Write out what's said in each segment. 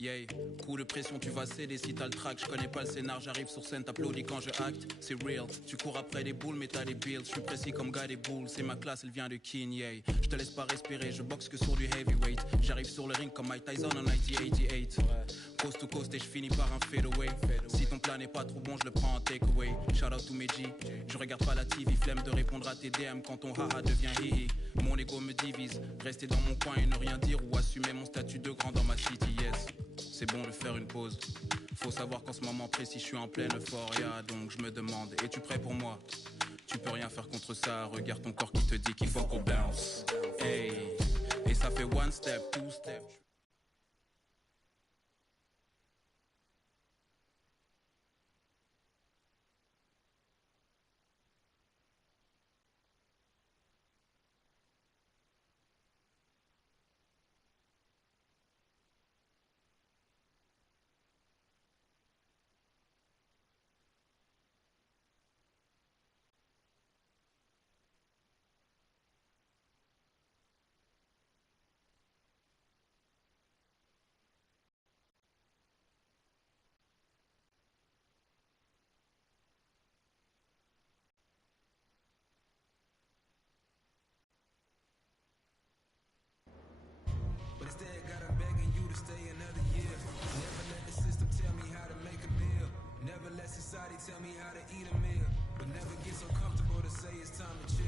Yeah, coup de pression, tu vas céder si t'as le track. Je connais pas le scénar, j'arrive sur scène, t'applaudis quand je acte. C'est real, tu cours après des boules, mais t'as des bills. Je suis précis comme gars des boules, c'est ma classe, elle vient de Kin, yeah. Je te laisse pas respirer, je boxe que sur du heavyweight. J'arrive sur le ring comme Mike Tyson en 1988. Coast to coast et je finis par un fadeaway. Si ton plat n'est pas trop bon, je le prends en takeaway. Shout out to mes G, je regarde pas la TV, flemme de répondre à tes DM quand ton haha devient hihi. Mon ego me divise, rester dans mon coin et ne rien dire ou assumer mon statut de grand dans ma city, yes. C'est bon de faire une pause. Faut savoir qu'en ce moment précis, je suis en pleine euphoria. Donc je me demande, es-tu prêt pour moi? Tu peux rien faire contre ça. Regarde ton corps qui te dit qu'il faut qu'on bounce. Hey, et ça fait one step, two step. Tell me how to eat a meal, but never get so comfortable to say it's time to chill.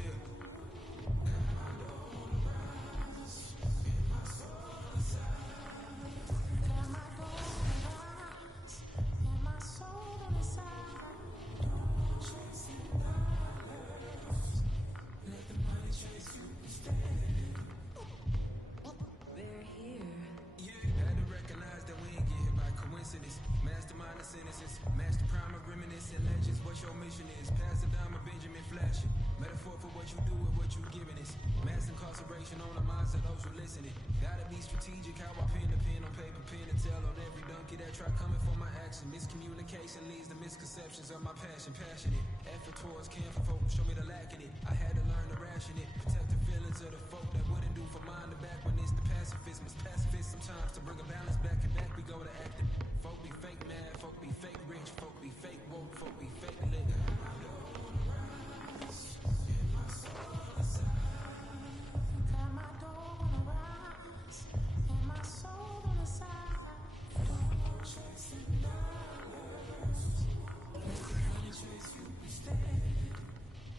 Your mission is passing down my Benjamin flashing. Metaphor for what you do and what you giving is mass incarceration on the minds of those who listening. Gotta be strategic how I pen to pen on paper, pen to tell on every donkey that try coming for my action. Miscommunication leads to misconceptions of my passion. Passionate effort towards caring for folk, show me the lack in it. I had to learn to ration it, protect the feelings of the folk that wouldn't do for mine to back when it's the pacifism. It's pacifist sometimes to bring a balance back and back we go to acting. Folk be fake mad, folk be fake rich, folk be fake woke, folk be fake lit.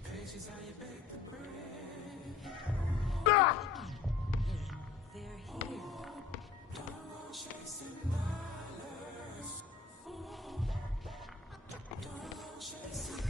Patience how you bake the bread. They're here. Don't go chasing dollars. Don't go chasing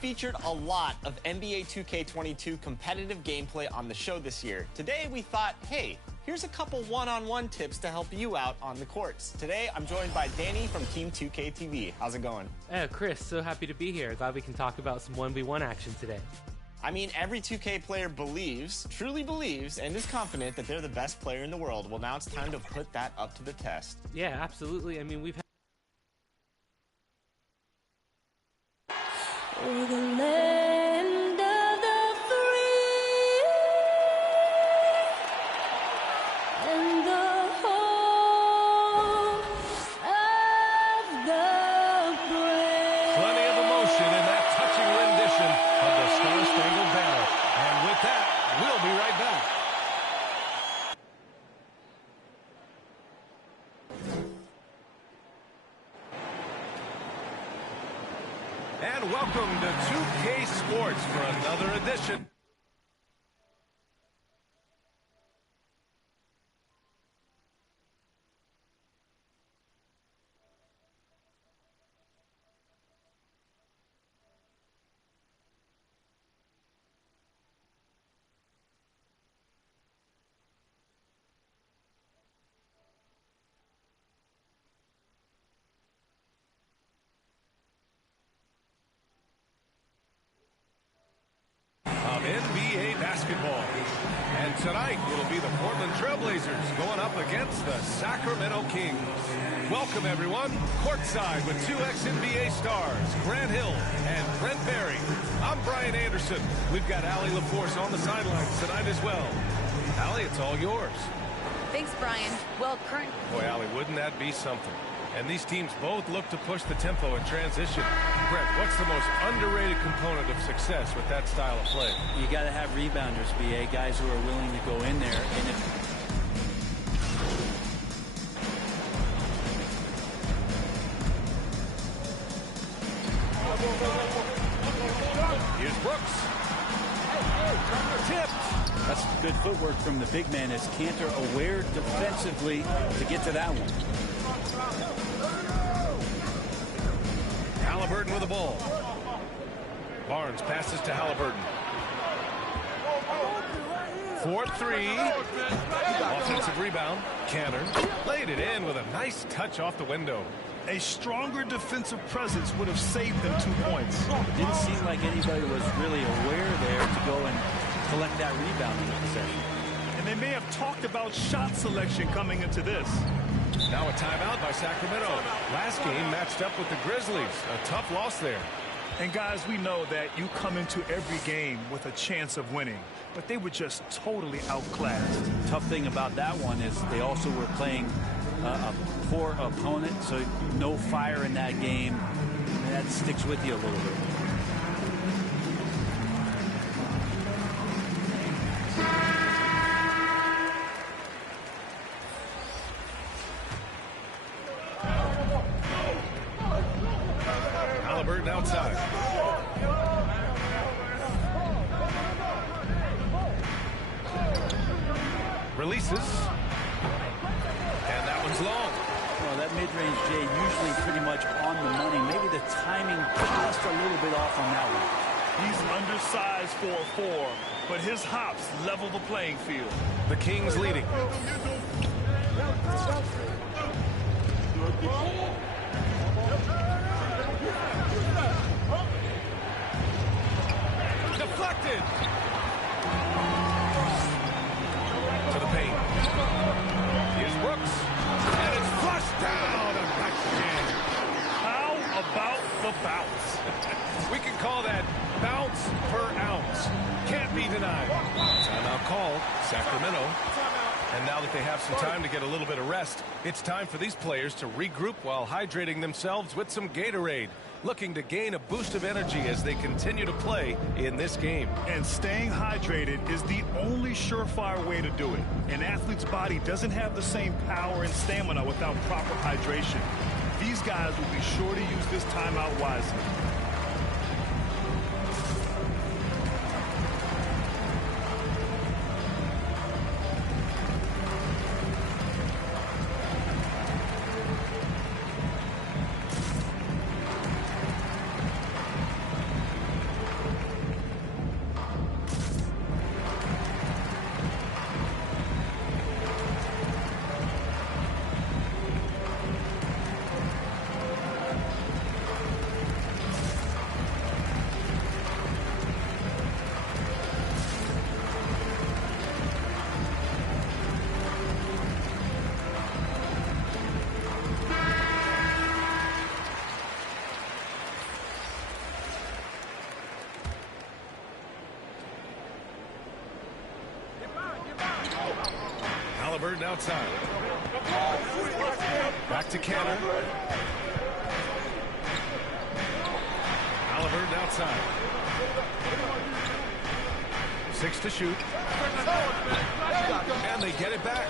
featured a lot of NBA 2K22 competitive gameplay on the show this year. Today we thought, hey, here's a couple one-on-one tips to help you out on the courts. Today I'm joined by Danny from Team 2K TV. How's it going? Chris, so happy to be here. Glad we can talk about some 1v1 action today. I mean, every 2K player believes, truly believes, and is confident that they're the best player in the world. Well, now it's time to put that up to the test. Yeah, absolutely. I mean, we've had the land of the free and the home of the brave. Plenty of emotion in that touching rendition of the Star-Spangled Banner. And with that, we'll be right back. And welcome to 2K Sports for another edition. Of NBA basketball. And tonight, it'll be the Portland Trailblazers going up against the Sacramento Kings. Welcome, everyone. Courtside with two ex-NBA stars, Grant Hill and Brent Berry. I'm Brian Anderson. We've got Allie LaForce on the sidelines tonight as well. Allie, it's all yours. Thanks, Brian. Well, Boy, Allie, wouldn't that be something? And these teams both look to push the tempo in transition. Brent, what's the most underrated component of success with that style of play? You got to have rebounders, BA, guys who are willing to go in there. And Here's Brooks. Tipped. that's good footwork from the big man as Cantor aware defensively to get to that one. Halliburton with the ball. Barnes passes to Halliburton. 4-3. Offensive rebound. Cantor laid it in with a nice touch off the window. A stronger defensive presence would have saved them 2 points. Didn't seem like anybody was really aware there to go and collect that rebound in the possession. And they may have talked about shot selection coming into this. Now a timeout by Sacramento. Last game matched up with the Grizzlies. A tough loss there. And guys, we know that you come into every game with a chance of winning, but they were just totally outclassed. Tough thing about that one is they also were playing a poor opponent, so no fire in that game, and that sticks with you a little bit. Halliburton outside. Releases. And that one's long. Well, that mid-range J usually pretty much on the money. Maybe the timing just a little bit off on that one. He's undersized for a 4, but his hops level the playing field. The Kings leading. Deflected. To the paint. Here's Brooks. And it's flushed down and back again. How about the bounce? We can call that bounce per ounce. Can't be denied. Timeout called. Sacramento. And now that they have some time to get a little bit of rest, it's time for these players to regroup while hydrating themselves with some Gatorade, looking to gain a boost of energy as they continue to play in this game. And staying hydrated is the only surefire way to do it. An athlete's body doesn't have the same power and stamina without proper hydration. These guys will be sure to use this timeout wisely. Halliburton outside. Back to Canner. Halliburton outside. 6 to shoot. And they get it back.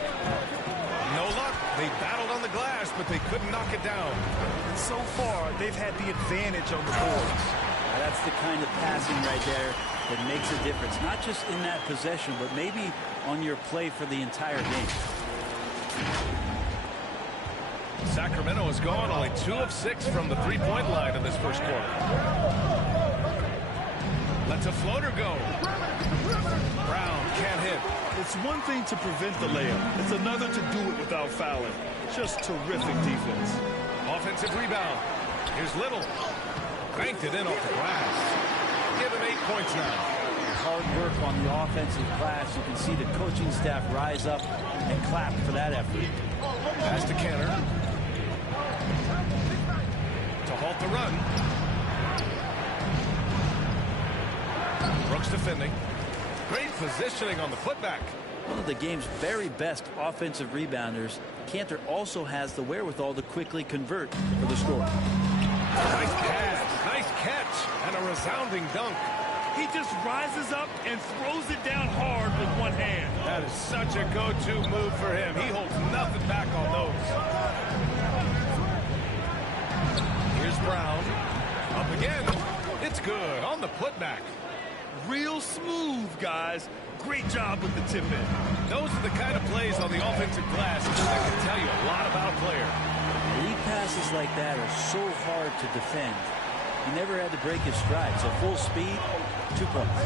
No luck. They battled on the glass, but they couldn't knock it down. And so far, they've had the advantage on the boards. That's the kind of passing right there that makes a difference. Not just in that possession, but maybe on your play for the entire game. Sacramento is gone only 2 of 6 from the three-point line in this first quarter. Lets a floater go. Brown can't hit. It's one thing to prevent the layup. It's another to do it without fouling. Just terrific defense. Offensive rebound. Here's Little. Banked it in off the glass. Give him 8 points now. Hard work on the offensive glass. You can see the coaching staff rise up and clap for that effort. Pass to Canner. To halt the run. Brooks defending. Great positioning on the putback. One of the game's very best offensive rebounders, Cantor also has the wherewithal to quickly convert for the score. Nice pass, nice catch, and a resounding dunk. He just rises up and throws it down hard with one hand. That is such a go-to move for him. He holds nothing back on those. Here's Brown. Up again. It's good on the putback. Real smooth, guys. Great job with the tip in. Those are the kind of plays on the offensive glass that can tell you a lot about a player. Lead passes like that are so hard to defend. He never had to break his stride, so full speed, 2 points.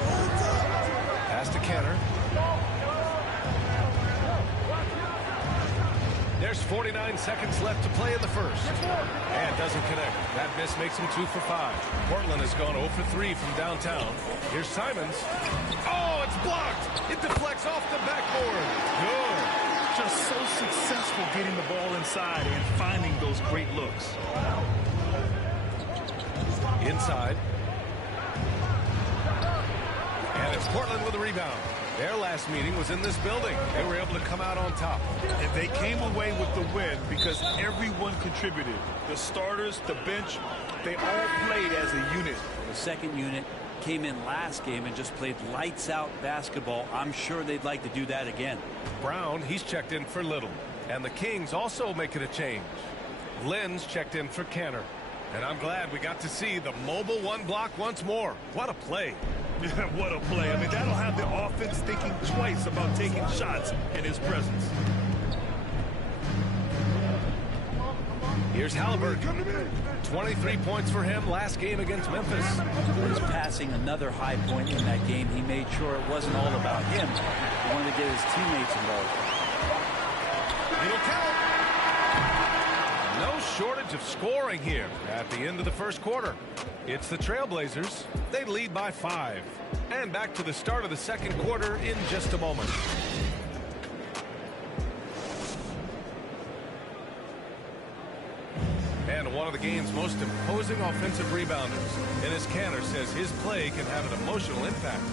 Pass to Canner. There's 49 seconds left to play in the first. And doesn't connect. That miss makes him 2 for 5. Portland has gone 0 for 3 from downtown. Here's Simons. Oh, it's blocked. It deflects off the backboard. Good. Just so successful getting the ball inside and finding those great looks. Inside. And it's Portland with a rebound. Their last meeting was in this building. They were able to come out on top. And they came away with the win because everyone contributed. The starters, the bench, they all played as a unit. The second unit came in last game and just played lights out basketball. I'm sure they'd like to do that again. Brown, he's checked in for Little. And the Kings also making a change. Lynn's checked in for Canner. And I'm glad we got to see the mobile one block once more. What a play. What a play. I mean, that'll have the offense thinking twice about taking shots in his presence. Here's Halliburton. 23 points for him last game against Memphis. He's passing another high point in that game. He made sure it wasn't all about him. He wanted to get his teammates involved. It'll count. No shortage of scoring here at the end of the first quarter. It's the Trailblazers. They lead by 5. And back to the start of the second quarter in just a moment. And one of the game's most imposing offensive rebounders. Ennis Canner says his play can have an emotional impact.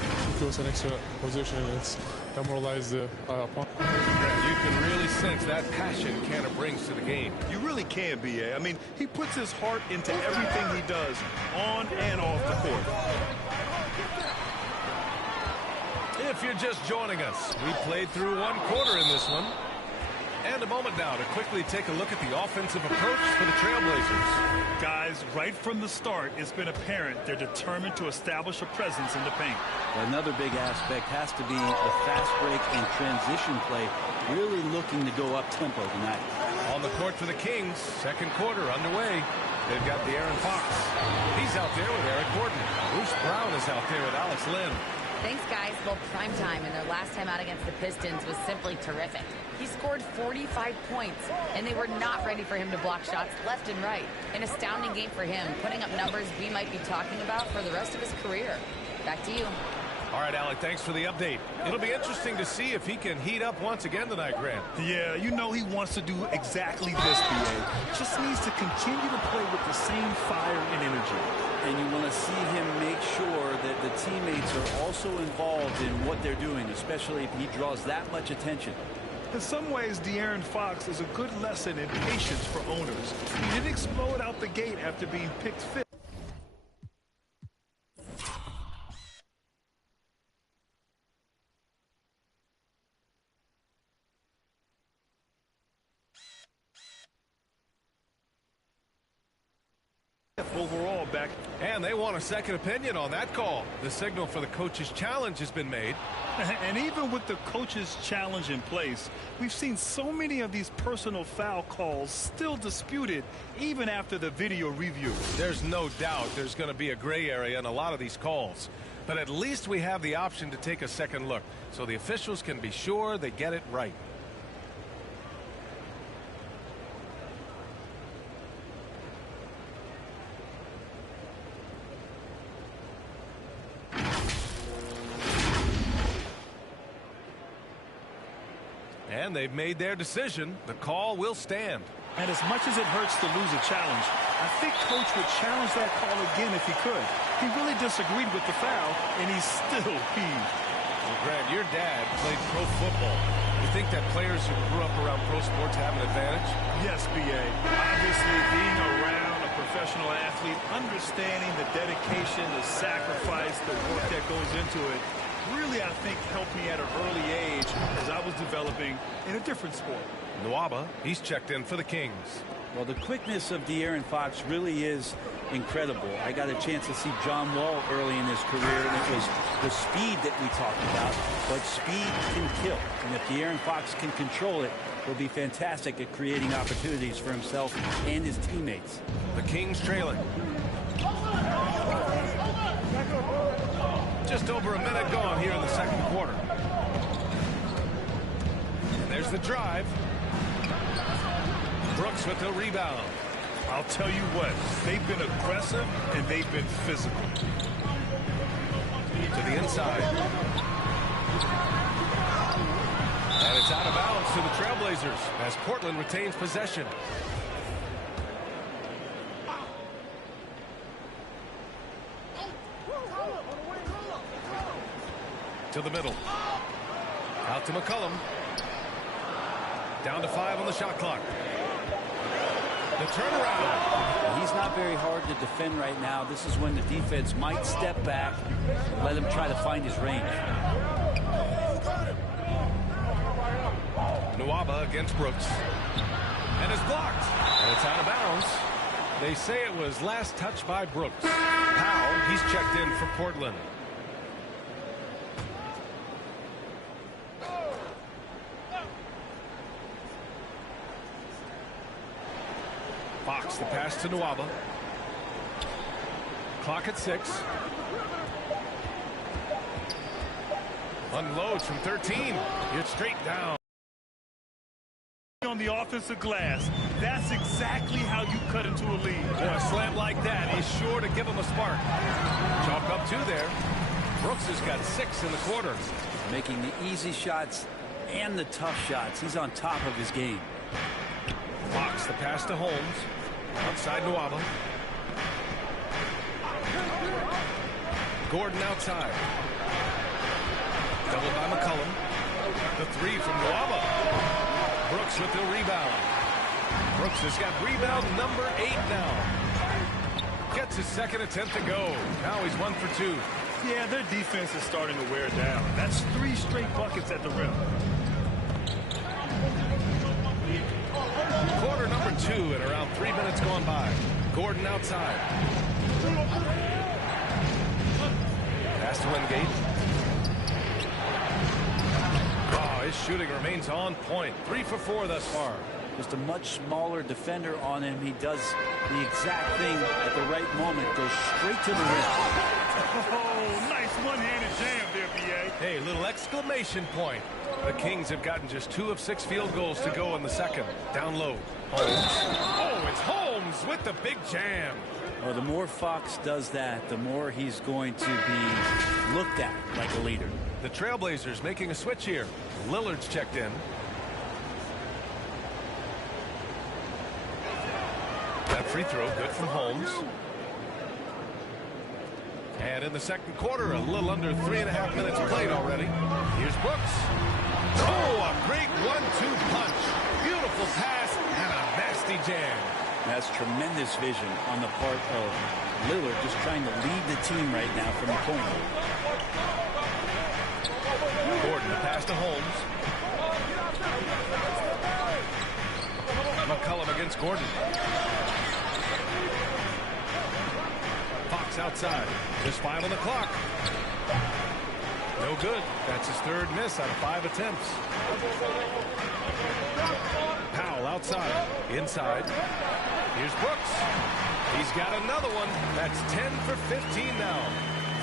It feels an extra position. It's demoralized the opponent. You can really sense that passion Canner brings to the game. You really can, B.A. I mean, he puts his heart into everything he does on and off the court. If you're just joining us, we played through one quarter in this one. And a moment now to quickly take a look at the offensive approach for the Trailblazers. Guys, right from the start, it's been apparent they're determined to establish a presence in the paint. Another big aspect has to be the fast break and transition play, really looking to go up-tempo tonight. On the court for the Kings, second quarter underway. They've got the Aaron Fox. He's out there with Eric Gordon. Bruce Brown is out there with Alex Lynn. Thanks, guys. Well, prime time and their last time out against the Pistons was simply terrific. He scored 45 points, and they were not ready for him to block shots left and right. An astounding game for him, putting up numbers we might be talking about for the rest of his career. Back to you. All right, Alec, thanks for the update. It'll be interesting to see if he can heat up once again tonight, Grant. Yeah, you know he wants to do exactly this, B.A. Just needs to continue to play with the same fire and energy. and you want to see him make sure that the teammates are also involved in what they're doing, especially if he draws that much attention. In some ways, De'Aaron Fox is a good lesson in patience for owners. He didn't explode out the gate after being picked fifth. Overall back. And they want a second opinion on that call. The signal for the coach's challenge has been made. And even with the coach's challenge in place, we've seen so many of these personal foul calls still disputed even after the video review. There's no doubt there's going to be a gray area in a lot of these calls. But at least we have the option to take a second look, so the officials can be sure they get it right. And they've made their decision. The call will stand. And as much as it hurts to lose a challenge, I think Coach would challenge that call again if he could. He really disagreed with the foul, and he's still peeved. Well, Grant, your dad played pro football. You think that players who grew up around pro sports have an advantage? Yes, B.A. Obviously, being around a professional athlete, understanding the dedication, the sacrifice, the work that goes into it, really, I think, helped me at an early age as I was developing in a different sport. Nwaba, he's checked in for the Kings. Well, the quickness of De'Aaron Fox really is incredible. I got a chance to see John Wall early in his career, and it was the speed that we talked about. But speed can kill, and if De'Aaron Fox can control it, he'll be fantastic at creating opportunities for himself and his teammates. The Kings trailing. Just over a minute gone here in the second quarter. And there's the drive. Brooks with the rebound. I'll tell you what, they've been aggressive and they've been physical. To the inside. And it's out of bounds to the Trailblazers as Portland retains possession. To the middle. Out to McCollum. Down to 5 on the shot clock. The turnaround. He's not very hard to defend right now. This is when the defense might step back and let him try to find his range. Nwaba against Brooks. And it's blocked. And it's out of bounds. They say it was last touched by Brooks. Powell, he's checked in for Portland. Fox, the pass to Nwaba. Clock at 6. Unloads from 13. It's straight down. On the offensive glass, that's exactly how you cut into a lead. A slam like that is sure to give him a spark. Chalk up 2 there. Brooks has got 6 in the quarter. Making the easy shots and the tough shots. He's on top of his game. Fox, the pass to Holmes. Outside Nwaba. Gordon outside. Doubled by McCollum. The 3 from Nwaba. Brooks with the rebound. Brooks has got rebound number 8 now. Gets his second attempt to go. Now he's 1 for 2. Yeah, their defense is starting to wear down. That's 3 straight buckets at the rim. Quarter number 2 and around 3 minutes gone by. Gordon outside. Pass to Wingate. Oh, his shooting remains on point. 3 for 4 thus far. Just a much smaller defender on him. He does the exact thing at the right moment. Goes straight to the rim. Oh, nice one-handed jam there, B.A. Hey, little exclamation point. The Kings have gotten just 2 of 6 field goals to go in the second. Down low. Holmes. Oh, it's Holmes with the big jam. Well, the more Fox does that, the more he's going to be looked at like a leader. The Trailblazers making a switch here. Lillard's checked in. That free throw good from Holmes. And in the second quarter, a little under 3.5 minutes played already. Here's Brooks. Oh, a great 1-2 punch. Beautiful pass and a nasty jam. That's tremendous vision on the part of Lillard, just trying to lead the team right now from the corner. Gordon, the pass to Holmes. McCollum against Gordon. Fox outside. Just 5 on the clock. No good. That's his third miss out of 5 attempts. Powell outside. Inside. Here's Brooks. He's got another one. That's 10 for 15 now.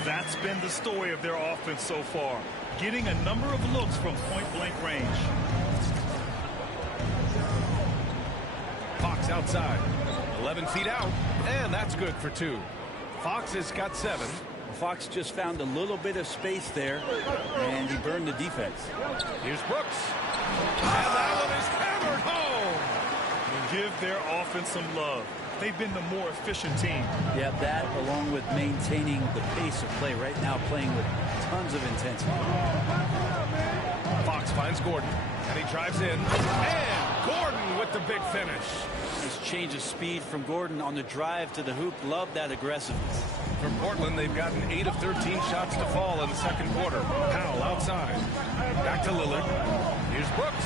That's been the story of their offense so far. Getting a number of looks from point-blank range. Fox outside. 11 feet out. And that's good for 2. Fox has got 7. Fox just found a little bit of space there, and he burned the defense. Here's Brooks. And that one is hammered home. Give their offense some love. They've been the more efficient team. Yeah, that along with maintaining the pace of play right now, playing with tons of intensity. Fox finds Gordon, and he drives in. And Gordon with the big finish. Nice change of speed from Gordon on the drive to the hoop. Love that aggressiveness. For Portland, they've gotten 8 of 13 shots to fall in the second quarter. Powell outside. Back to Lillard. Here's Brooks.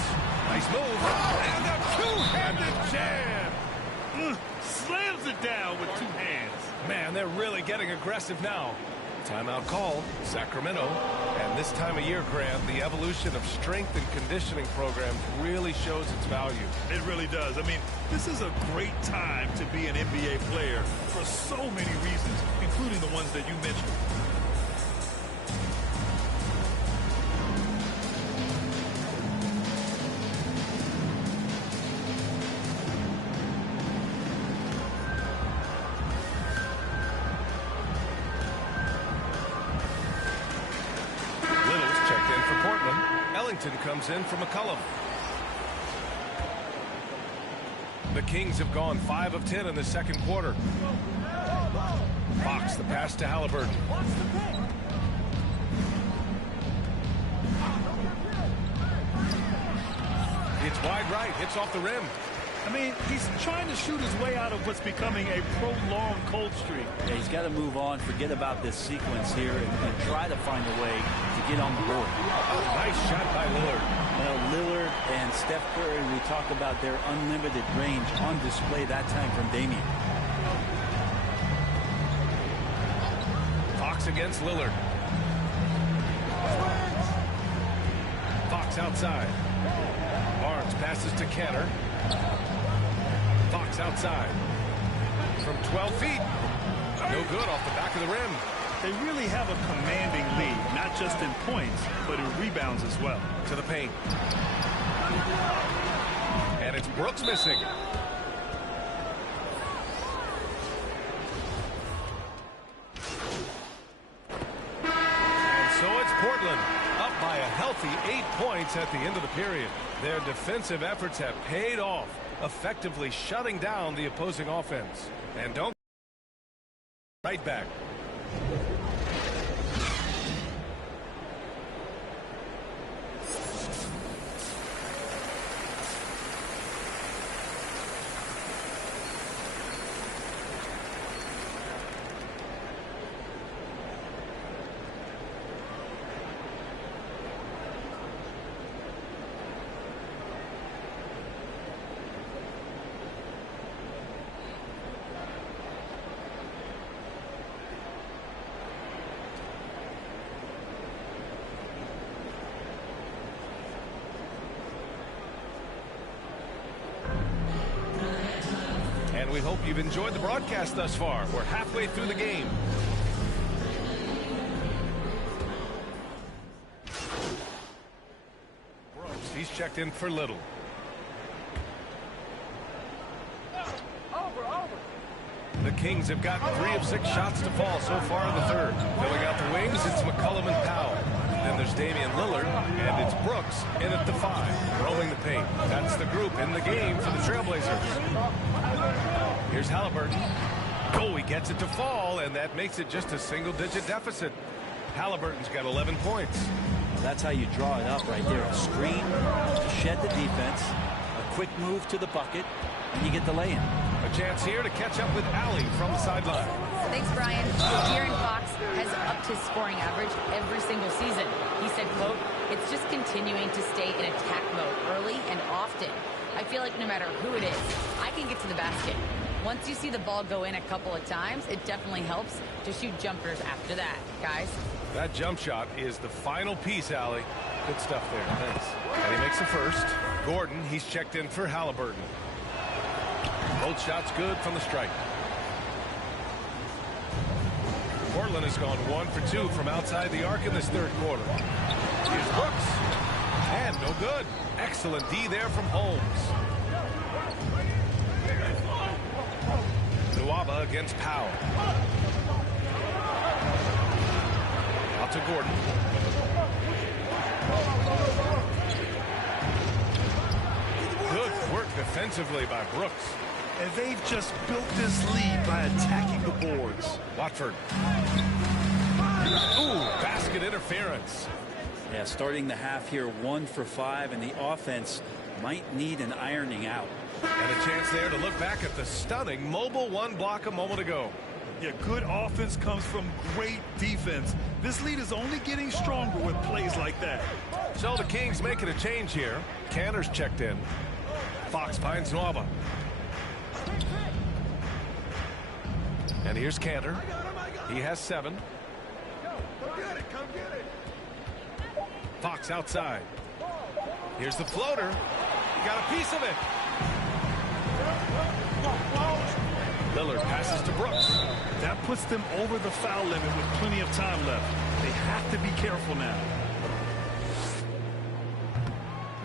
Nice move. And a two-handed jam. Slams it down with 2 hands. Man, they're really getting aggressive now. Timeout call, Sacramento. And this time of year, Grant, the evolution of strength and conditioning programs really shows its value. It really does. I mean, this is a great time to be an NBA player for so many reasons, including the ones that you mentioned. Comes in from McCollum. The Kings have gone 5 of 10 in the second quarter. Fox, the pass to Halliburton. It's wide right, hits off the rim. I mean, he's trying to shoot his way out of what's becoming a prolonged cold streak. Yeah, he's got to move on, forget about this sequence here, and try to find a way to get on the board. Nice shot by Lillard. Well, Lillard and Steph Curry, we talk about their unlimited range on display that time from Damian. Fox against Lillard. Fox outside. Barnes passes to Cantor. Fox outside. From 12 feet. No good off the back of the rim. They really have a commanding lead, not just in points, but in rebounds as well. To the paint. And it's Brooks missing. And so it's Portland, up by a healthy 8 points at the end of the period. Their defensive efforts have paid off, effectively shutting down the opposing offense. And don't right back. We hope you've enjoyed the broadcast thus far. We're halfway through the game. Brooks, he's checked in for Little. The Kings have gotten 3 of 6 shots to fall so far in the third. Filling out the wings, it's McCollum and Powell. Then there's Damian Lillard, and it's Brooks in at the 5, roaming the paint. That's the group in the game for the Trailblazers. Here's Halliburton. Oh, he gets it to fall, and and that makes it just a single-digit deficit. Halliburton's got 11 points. Well, that's how you draw it up right there. A screen to shed the defense, a quick move to the bucket, and you get the lay-in. A chance here to catch up with Allie from the sideline. Thanks, Brian. De'Aaron Fox has upped his scoring average every single season. He said, quote, "It's just continuing to stay in attack mode early and often. I feel like no matter who it is, I can get to the basket. Once you see the ball go in a couple of times, it definitely helps to shoot jumpers after that, guys." That jump shot is the final piece, Allie. Good stuff there. Thanks. And he makes the first. Gordon, he's checked in for Halliburton. Both shots good from the stripe. Portland has gone 1 for 2 from outside the arc in this third quarter. Here's Brooks. And no good. Excellent D there from Holmes. Nwaba against Powell. Out to Gordon. Good work defensively by Brooks. And they've just built this lead by attacking the boards. Watford. Ooh, basket interference. Yeah, starting the half here 1 for 5, and the offense might need an ironing out. And a chance there to look back at the stunning mobile one block a moment ago. Yeah, good offense comes from great defense. This lead is only getting stronger with plays like that. So the Kings making a change here. Cantor's checked in. Fox finds Nwaba. And here's Cantor. He has 7. Fox outside. Here's the floater. He got a piece of it. Lillard passes to Brooks. That puts them over the foul limit with plenty of time left. They have to be careful now.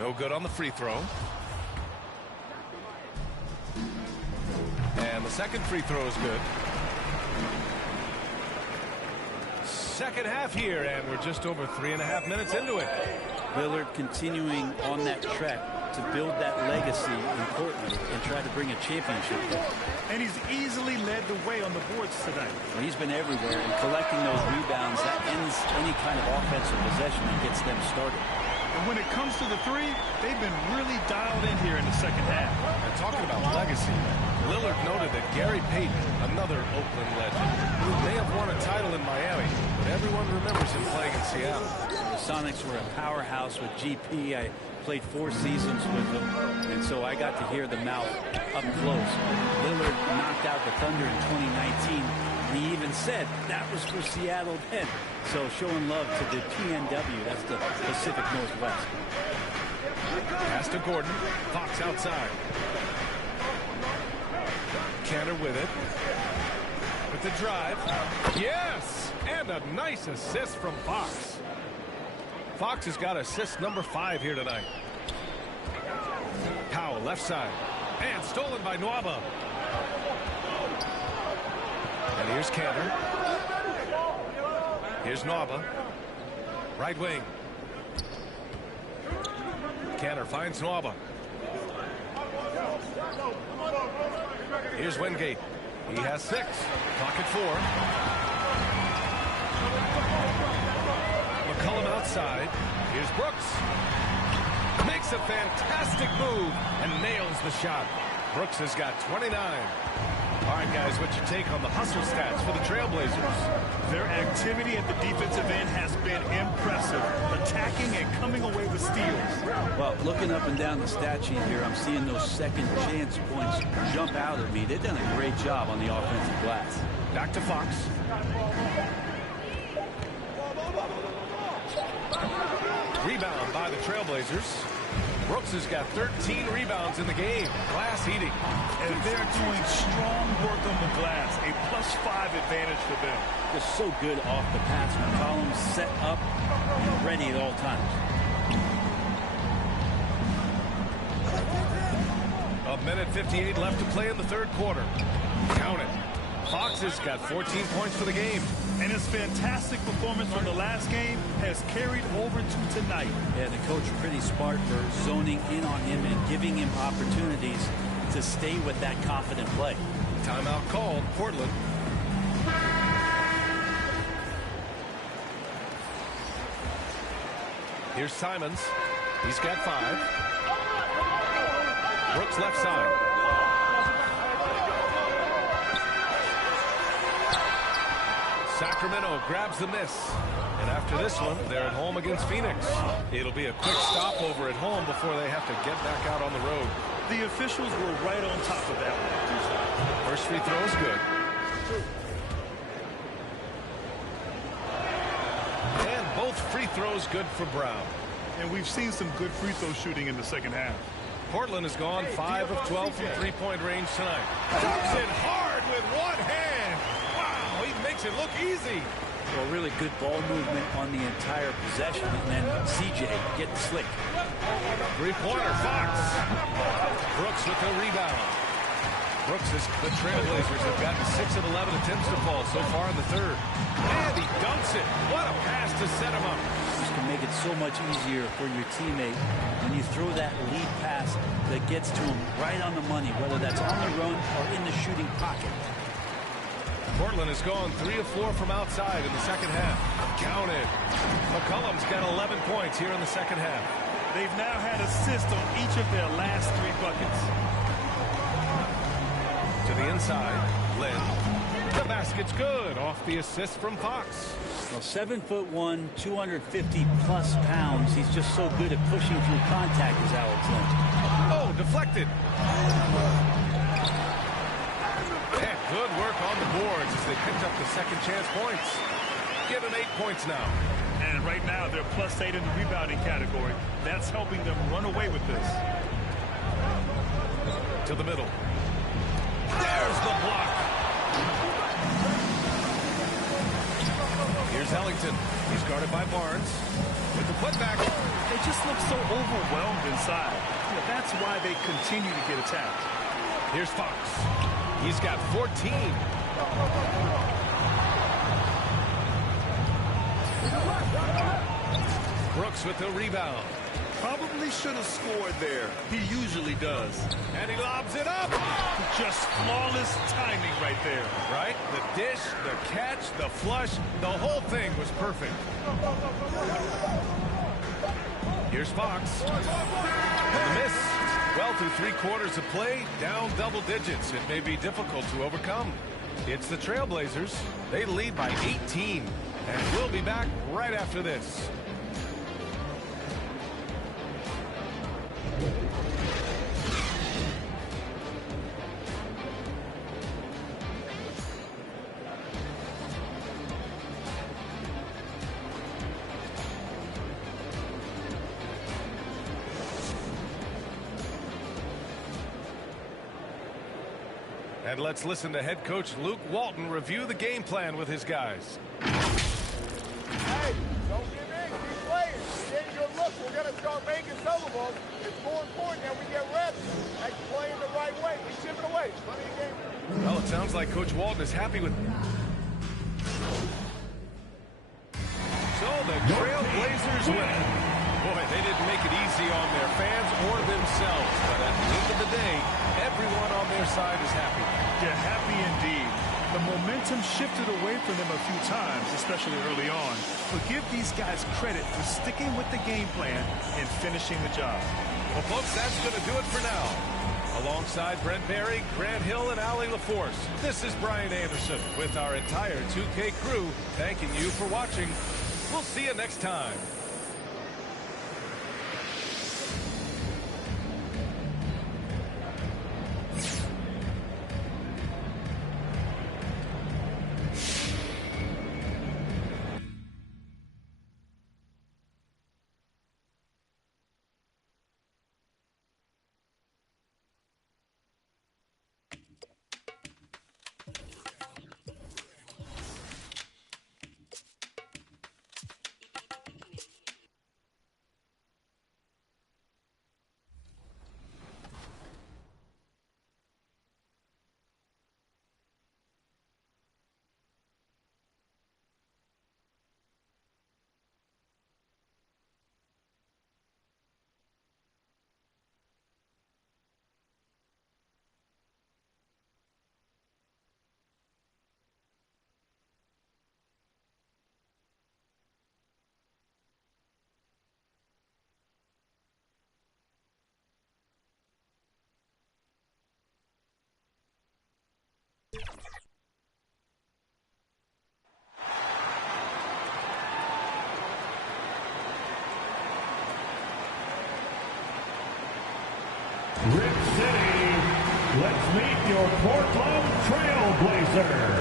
No good on the free throw. And the second free throw is good. Second half here, and we're just over 3.5 minutes into it. Lillard continuing on that trek to build that legacy in Portland and try to bring a championship. And he's easily led the way on the boards tonight. Well, he's been everywhere, and collecting those rebounds, that ends any kind of offensive possession and gets them started. And when it comes to the three, they've been really dialed in here in the second half. And talking about legacy, Lillard noted that Gary Payton, another Oakland legend, who may have won a title in Miami, but everyone remembers him playing in Seattle. The Sonics were a powerhouse with GP. I played 4 seasons with them, and so I got to hear the mouth up close. Lillard knocked out the Thunder in 2019. He even said that was for Seattle then. So showing love to the PNW, that's the Pacific Northwest. Pass to Gordon. Fox outside. Cantor with it. With the drive. Yes! And a nice assist from Fox. Fox has got assist number 5 here tonight. Powell left side. And stolen by Nwaba. And here's Cantor. Here's Nwaba. Right wing. Cantor finds Nwaba. Here's Wingate. He has 6. Clock at 4. McCollum outside. Here's Brooks. Makes a fantastic move and nails the shot. Brooks has got 29. All right, guys, what's your take on the hustle stats for the Trailblazers? Their activity at the defensive end has been impressive, attacking and coming away with steals. Well, looking up and down the stat sheet here, I'm seeing those second chance points jump out at me. They've done a great job on the offensive glass. Back to Fox. Rebound by the Trailblazers. Brooks has got 13 rebounds in the game. Glass eating. And they're doing strong work on the glass. A +5 advantage for them. Just so good off the pass. McCollum set up and ready at all times. A minute 58 left to play in the third quarter. Count it. Fox has got 14 points for the game. And his fantastic performance from the last game has carried over to tonight. Yeah, the coach pretty smart for zoning in on him and giving him opportunities to stay with that confident play. Timeout called. Portland. Here's Simons. He's got 5. Brooks left side. Sacramento grabs the miss. And after this one, they're at home against Phoenix. It'll be a quick stopover at home before they have to get back out on the road. The officials were right on top of that one. First free throw is good. And both free throws good for Brown. And we've seen some good free throw shooting in the second half. Portland has gone 5 of 12 from three-point range tonight. Drops it hard with one hand. Wow, he makes it look easy. Well, really good ball movement on the entire possession, and then CJ getting slick. Three-pointer, Fox. Brooks with the rebound. Brooks, the Trailblazers have gotten 6 of 11 attempts to fall so far in the third. And he dunks it. What a pass to set him up. This can make it so much easier for your teammate when you throw that lead pass that gets to him right on the money, whether that's on the run or in the shooting pocket. Portland has gone 3 of 4 from outside in the second half. Counted. McCollum's got 11 points here in the second half. They've now had assists on each of their last 3 buckets. To the inside, Lynn. The basket's good off the assist from Fox. Well, 7'1", 250+ pounds. He's just so good at pushing through contact, as Alex Lynn. Oh, deflected. And good work on the boards as they picked up the second chance points. Given 8 points now. And right now they're +8 in the rebounding category. That's helping them run away with this. To the middle. There's the block. Here's Ellington. He's guarded by Barnes. With the putback. They just look so overwhelmed inside. That's why they continue to get attacked. Here's Fox. He's got 14. Brooks with the rebound. Probably should have scored there. He usually does. And he lobs it up. Just flawless timing right there. Right? The dish, the catch, the flush, the whole thing was perfect. Here's Fox. And the miss. Well, through 3 quarters of play, down double digits. It may be difficult to overcome. It's the Trailblazers. They lead by 18. And we'll be back right after this. And let's listen to head coach Luke Walton review the game plan with his guys. Hey, don't give in. Keep playing. We're getting good looks. We're going to start making solo balls. It's more important that we get reps and playing the right way. Keep chipping away. Plenty of game. Well, it sounds like Coach Walton is happy with... So the Trailblazers win. Boy, they didn't make it easy on their fans or themselves. But at the end of the day, everyone on their side is happy. Yeah, happy indeed. The momentum shifted away from them a few times, especially early on. But give these guys credit for sticking with the game plan and finishing the job. Well, folks, that's going to do it for now. Alongside Brent Berry, Grant Hill, and Allie LaForce, this is Brian Anderson with our entire 2K crew thanking you for watching. We'll see you next time. Rip City, let's meet your Portland Trailblazers.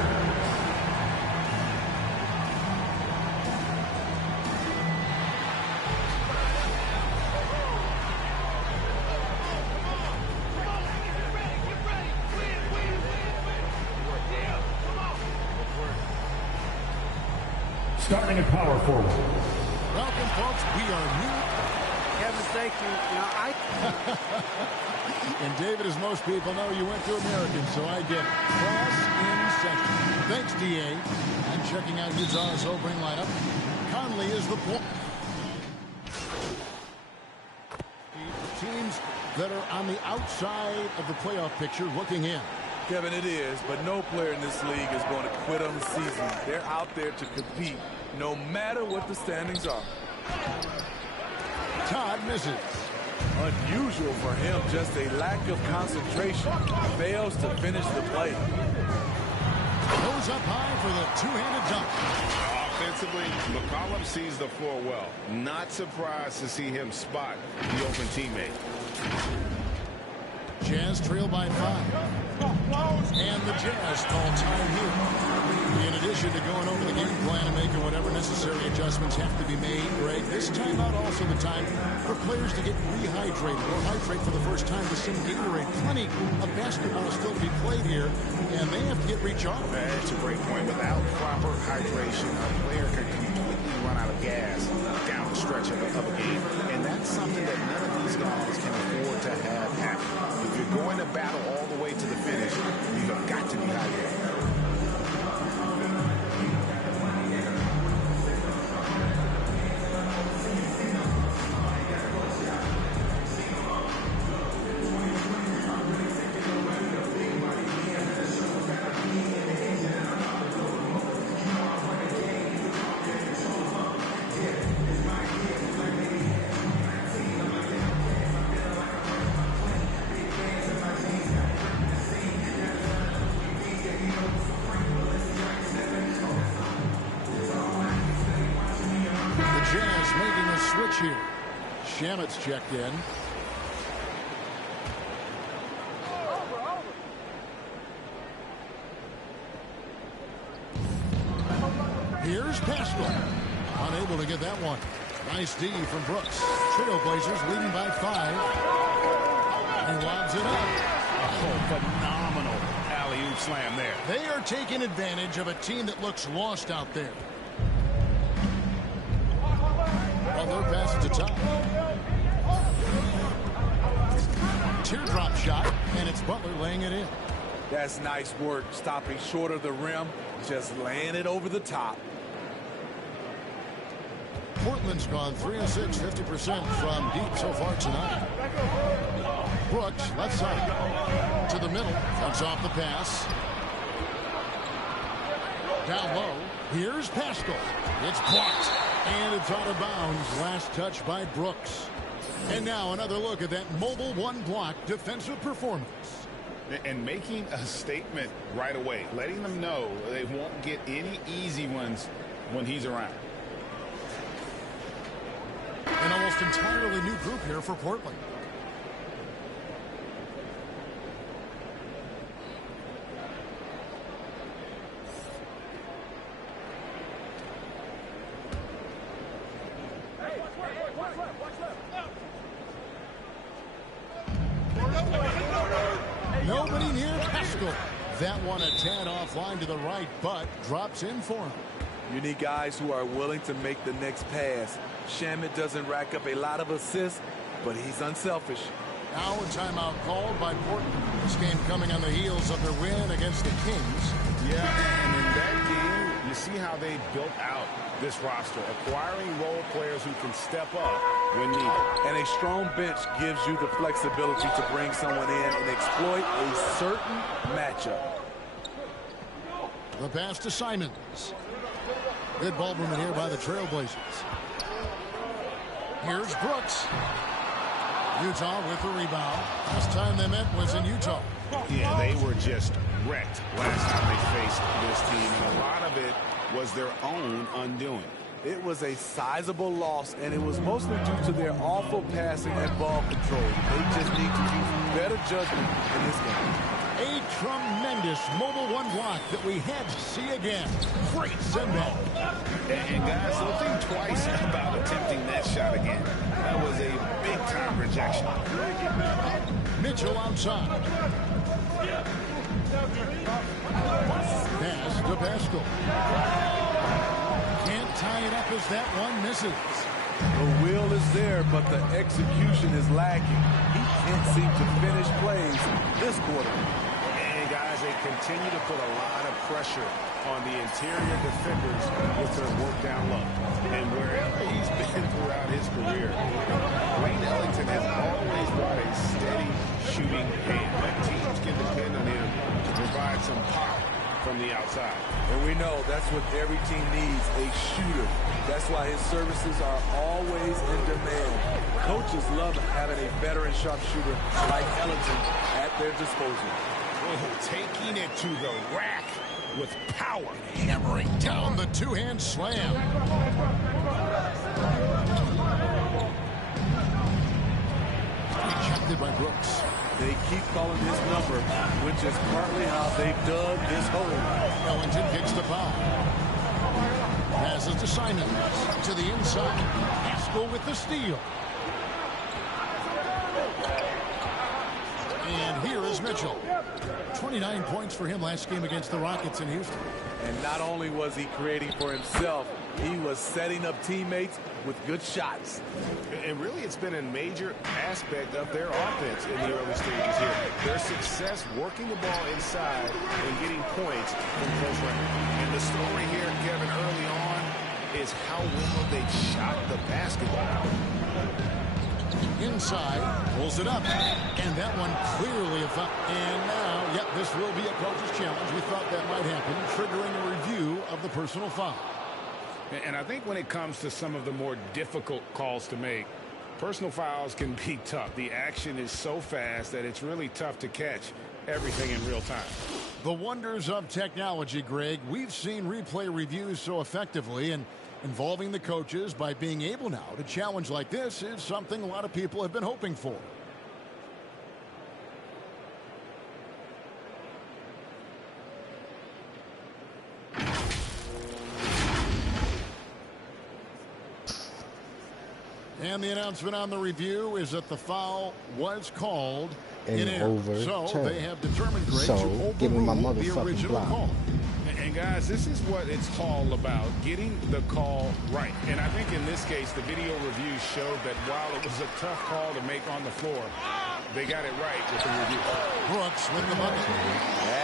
Starting at power forward. Welcome, folks. We are new. Kevin, thank you. And David, as most people know, you went to American, so I get class in session. Thanks, DA. I'm checking out Utah's opening lineup. Conley is the point. Teams that are on the outside of the playoff picture looking in. Kevin, it is, but no player in this league is going to quit on the season. They're out there to compete, no matter what the standings are. Todd misses. Unusual for him, just a lack of concentration. Fails to finish the play. Goes up high for the two-handed dunk. Offensively, McCollum sees the floor well. Not surprised to see him spot the open teammate. Jazz trail by 5. And the Jazz call time here. In addition to going over the game plan and making whatever necessary adjustments have to be made, Greg, this timeout also the time for players to get rehydrated or hydrate for the first time with some Gatorade. Plenty of basketball still to be played here, and they have to get recharged. That's a great point. Without proper hydration, a player can completely run out of gas down the stretch of a game. And that's something that none of these guys can afford to have happen. If you're going to battle all the way to the finish, you have got to be hydrated. Here. Shamit's checked in. Here's Pascal. Unable to get that one. Nice D from Brooks. Trailblazers leading by 5. He lobs it up. Oh, phenomenal alley-oop slam there. They are taking advantage of a team that looks lost out there. Their pass to top. Teardrop shot, and it's Butler laying it in. That's nice work, stopping short of the rim, just laying it over the top. Portland's gone 3 of 6, 50% from deep so far tonight. Brooks, left side, to the middle, cuts off the pass. Down low, here's Pascal. It's blocked. And it's out of bounds. Last touch by Brooks. And now another look at that mobile one-block defensive performance. And making a statement right away. Letting them know they won't get any easy ones when he's around. An almost entirely new group here for Portland. Nobody near Pascal. That one a tad offline to the right, but drops in for him. You need guys who are willing to make the next pass. Shamit doesn't rack up a lot of assists, but he's unselfish. Now a timeout called by Portland. This game coming on the heels of their win against the Kings. Yeah, and in that game, you see how they built out this roster, acquiring role players who can step up when needed. And a strong bench gives you the flexibility to bring someone in and exploit a certain matchup. The pass to Simons. Good ball movement here by the Trailblazers. Here's Brooks. Utah with the rebound. Last time they met was in Utah. Yeah, they were just wrecked last time they faced this team, and a lot of it was their own undoing. It was a sizable loss, and it was mostly due to their awful passing and ball control. They just need to use better judgment in this game. A tremendous Mobile One block that we had to see again. Great send back. And guys, don't think twice about attempting that shot again. That was a big-time rejection. Mitchell outside. Pass to Pascal. Can't tie it up as that one misses. The will is there, but the execution is lacking. He can't seem to finish plays this quarter. And guys, they continue to put a lot of pressure on the interior defenders with their work down low. And wherever he's been throughout his career, Wayne Ellington has always brought a steady shooting hand. Teams can depend on him to provide some power from the outside. And we know that's what every team needs, a shooter. That's why his services are always in demand. Coaches love having a veteran sharpshooter like Ellington at their disposal. Oh, taking it to the rack with power. Hammering down the two-hand slam. Rejected by Brooks. They keep calling his number, which is partly how they've dug this hole. Ellington kicks the foul. Passes to Simon. To the inside. Pascal with the steal. And here is Mitchell. 29 points for him last game against the Rockets in Houston. And not only was he creating for himself, he was setting up teammates with good shots. And really, it's been a major aspect of their offense in the early stages here. Their success working the ball inside and getting points from close range. And the story here, Kevin, early on is how well they shot the basketball. Inside, pulls it up. And that one clearly a foul. And now, yep, this will be a coach's challenge. We thought that might happen, triggering a review of the personal foul. And I think when it comes to some of the more difficult calls to make, personal fouls can be tough. The action is so fast that it's really tough to catch everything in real time. The wonders of technology, Greg. We've seen replay reviews so effectively, and involving the coaches by being able now to challenge like this is something a lot of people have been hoping for. And the announcement on the review is that the foul was called in error. So they have determined, Greg, to overrule the original call. And guys, this is what it's all about, getting the call right. And I think in this case, the video review showed that while it was a tough call to make on the floor, they got it right with the review. Brooks with the bucket.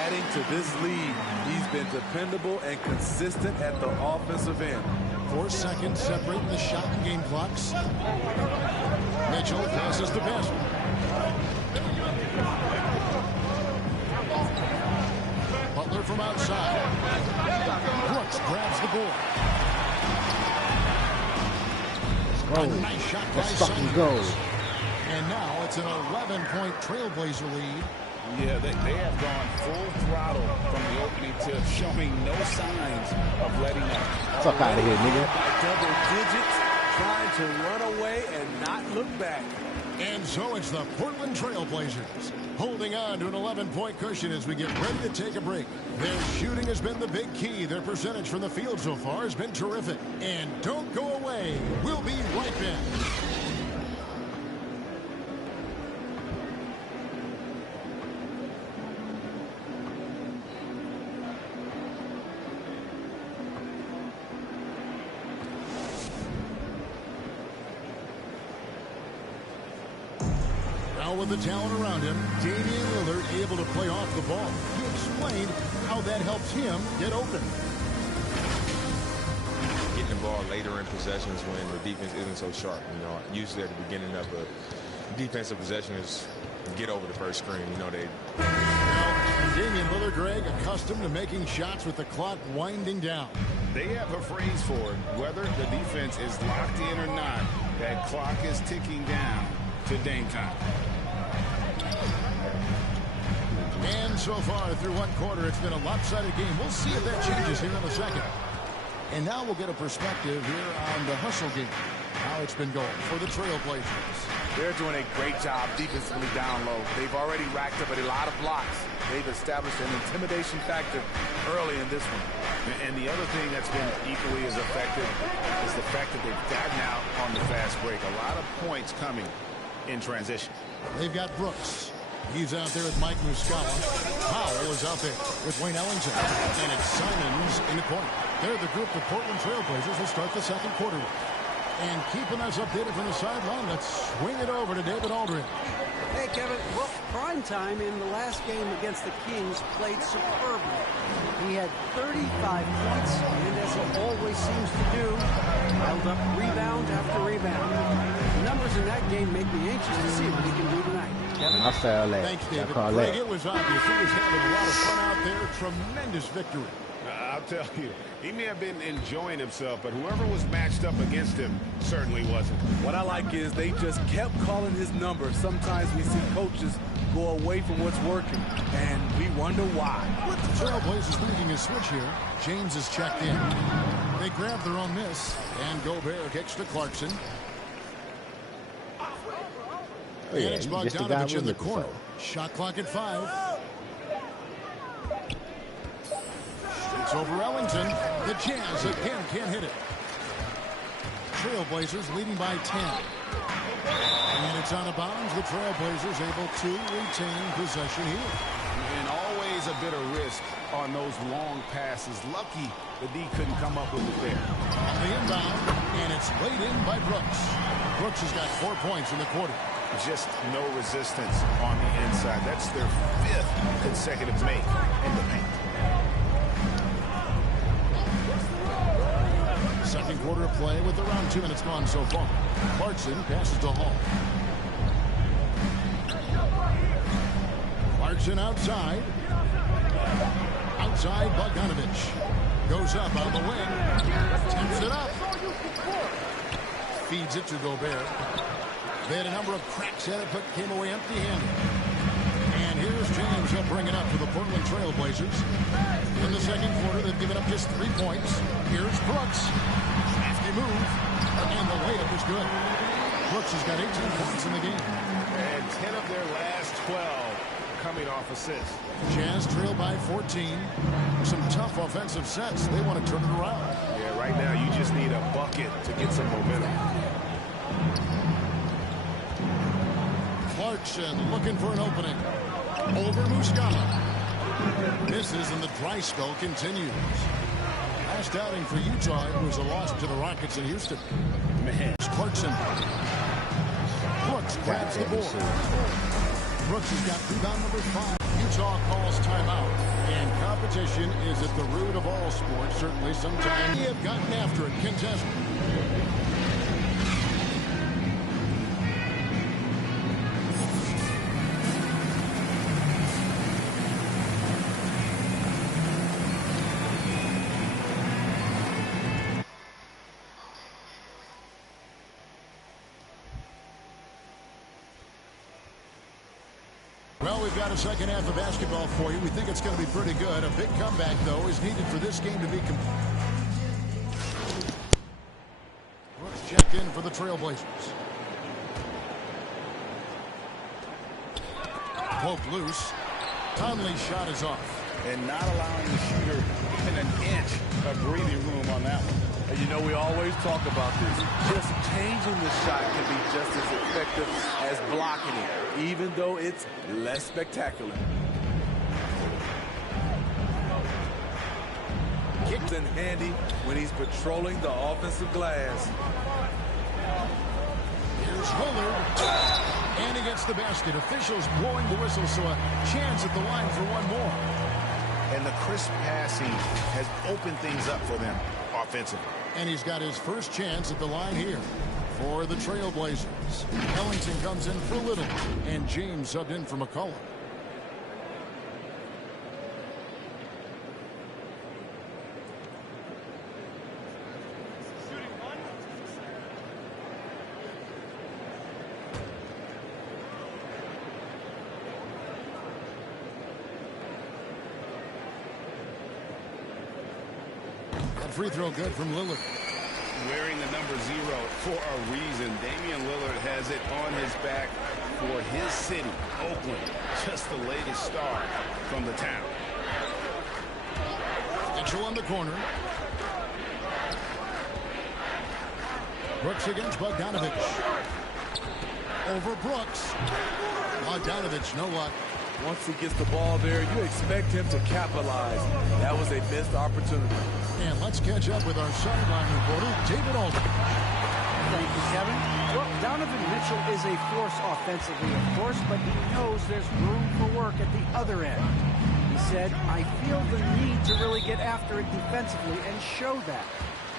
Adding to this lead, he's been dependable and consistent at the offensive end. 4 seconds separating the shot and game clocks. Mitchell passes to Pascal. Butler from outside. Brooks grabs the board. Go. A nice shot by Let's fucking Simons. go. And now it's an 11-point Trailblazer lead. Yeah, they have gone full throttle from the opening tip, showing no signs of letting up. Fuck out of here, nigga. By double digits, trying to run away and not look back. And so it's the Portland Trailblazers holding on to an 11-point cushion as we get ready to take a break. Their shooting has been the big key. Their percentage from the field so far has been terrific. And don't go away. We'll be right back. With the talent around him, Damian Lillard able to play off the ball. He explained how that helps him get open. Getting the ball later in possessions when the defense isn't so sharp. You know, usually at the beginning of a defensive possession is get over the first screen. You know, Now, Damian Lillard, Greg, accustomed to making shots with the clock winding down. They have a phrase for it. Whether the defense is locked in or not, that clock is ticking down to Dame time. And so far through one quarter, it's been a lopsided game. We'll see if that changes here in a second. And now we'll get a perspective here on the hustle game. How it's been going for the Trailblazers. They're doing a great job defensively down low. They've already racked up a lot of blocks. They've established an intimidation factor early in this one. And the other thing that's been equally as effective is the fact that they've gotten out on the fast break. A lot of points coming in transition. They've got Brooks. He's out there with Mike Muscala. Powell is out there with Wayne Ellington. And it's Simons in the corner. They're the group the Portland Trailblazers will start the second quarter with. And keeping us updated from the sideline, let's swing it over to David Aldridge. Hey, Kevin. Well, prime time in the last game against the Kings played superbly. He had 35 points, and as he always seems to do, held up rebound after rebound. The numbers in that game make me anxious to see what he can do tonight. Kevin? I fell that. Thanks, David. Greg, it was obvious. He was having a lot of fun out there. Tremendous victory. I'll tell you, he may have been enjoying himself, but whoever was matched up against him certainly wasn't. What I like is they just kept calling his number. Sometimes we see coaches go away from what's working, and we wonder why. With the Trailblazers making a switch here, James is checked in. They grab their own miss, and Gobert kicks to Clarkson. Oh, yeah, and it's Bogdanovich in the corner. Shot clock at 5. It's over Ellington. The Jazz again can't hit it. Trailblazers leading by 10. And it's out of bounds. The Trailblazers able to retain possession here. And always a bit of risk on those long passes. Lucky the D couldn't come up with it there. On the inbound, and it's laid in by Brooks. Brooks has got 4 points in the quarter. Just no resistance on the inside. That's their 5th consecutive make in the paint. Second quarter of play with around 2 minutes gone so far. Clarkson passes to Hall. Clarkson outside. Outside Bogdanovich. Goes up on the wing. Tips it up. Feeds it to Gobert. They had a number of cracks at it, but came away empty-handed. And here's James. He'll bring it up for the Portland Trailblazers. In the second quarter, they've given up just 3 points. Here's Brooks. Crafty move. And the layup is good. Brooks has got 18 points in the game. And 10 of their last 12 coming off assists. Jazz trail by 14. Some tough offensive sets. They want to turn it around. Yeah, right now you just need a bucket to get some momentum. Clarkson looking for an opening. Over Muscala. Misses and the dry spell continues. Last outing for Utah, it was a loss to the Rockets in Houston. Man. Clarkson. Brooks grabs the board. Brooks has got rebound number 5. Utah calls timeout. And competition is at the root of all sports. Certainly sometimes they have gotten after it. Contested. Well, we've got a second half of basketball for you. We think it's going to be pretty good. A big comeback, though, is needed for this game to be complete. Brooks checked in for the Trailblazers. Poke loose. Conley's shot is off. And not allowing the shooter even an inch of breathing room on that one. And you know, we always talk about this. Just changing the shot can be just as effective as blocking it, even though it's less spectacular. Kicks in handy when he's patrolling the offensive glass. Here's Willard. And he gets the basket. Officials blowing the whistle, so a chance at the line for one more. And the crisp passing has opened things up for them offensively. And he's got his first chance at the line here for the Trailblazers. Ellington comes in for Little, and James subbed in for McCollum. That free throw good from Lillard. Wearing the number 0 for a reason. Damian Lillard has it on his back for his city, Oakland. Just the latest star from the town. Mitchell on the corner. Brooks against Bogdanovich. Over Brooks. Bogdanovich, no luck. Once he gets the ball there, you expect him to capitalize. That was a missed opportunity. And let's catch up with our sideline reporter, David Aldridge. Thank you, Kevin. Well, Donovan Mitchell is a force offensively, of course, but he knows there's room for work at the other end. He said, I feel the need to really get after it defensively and show that.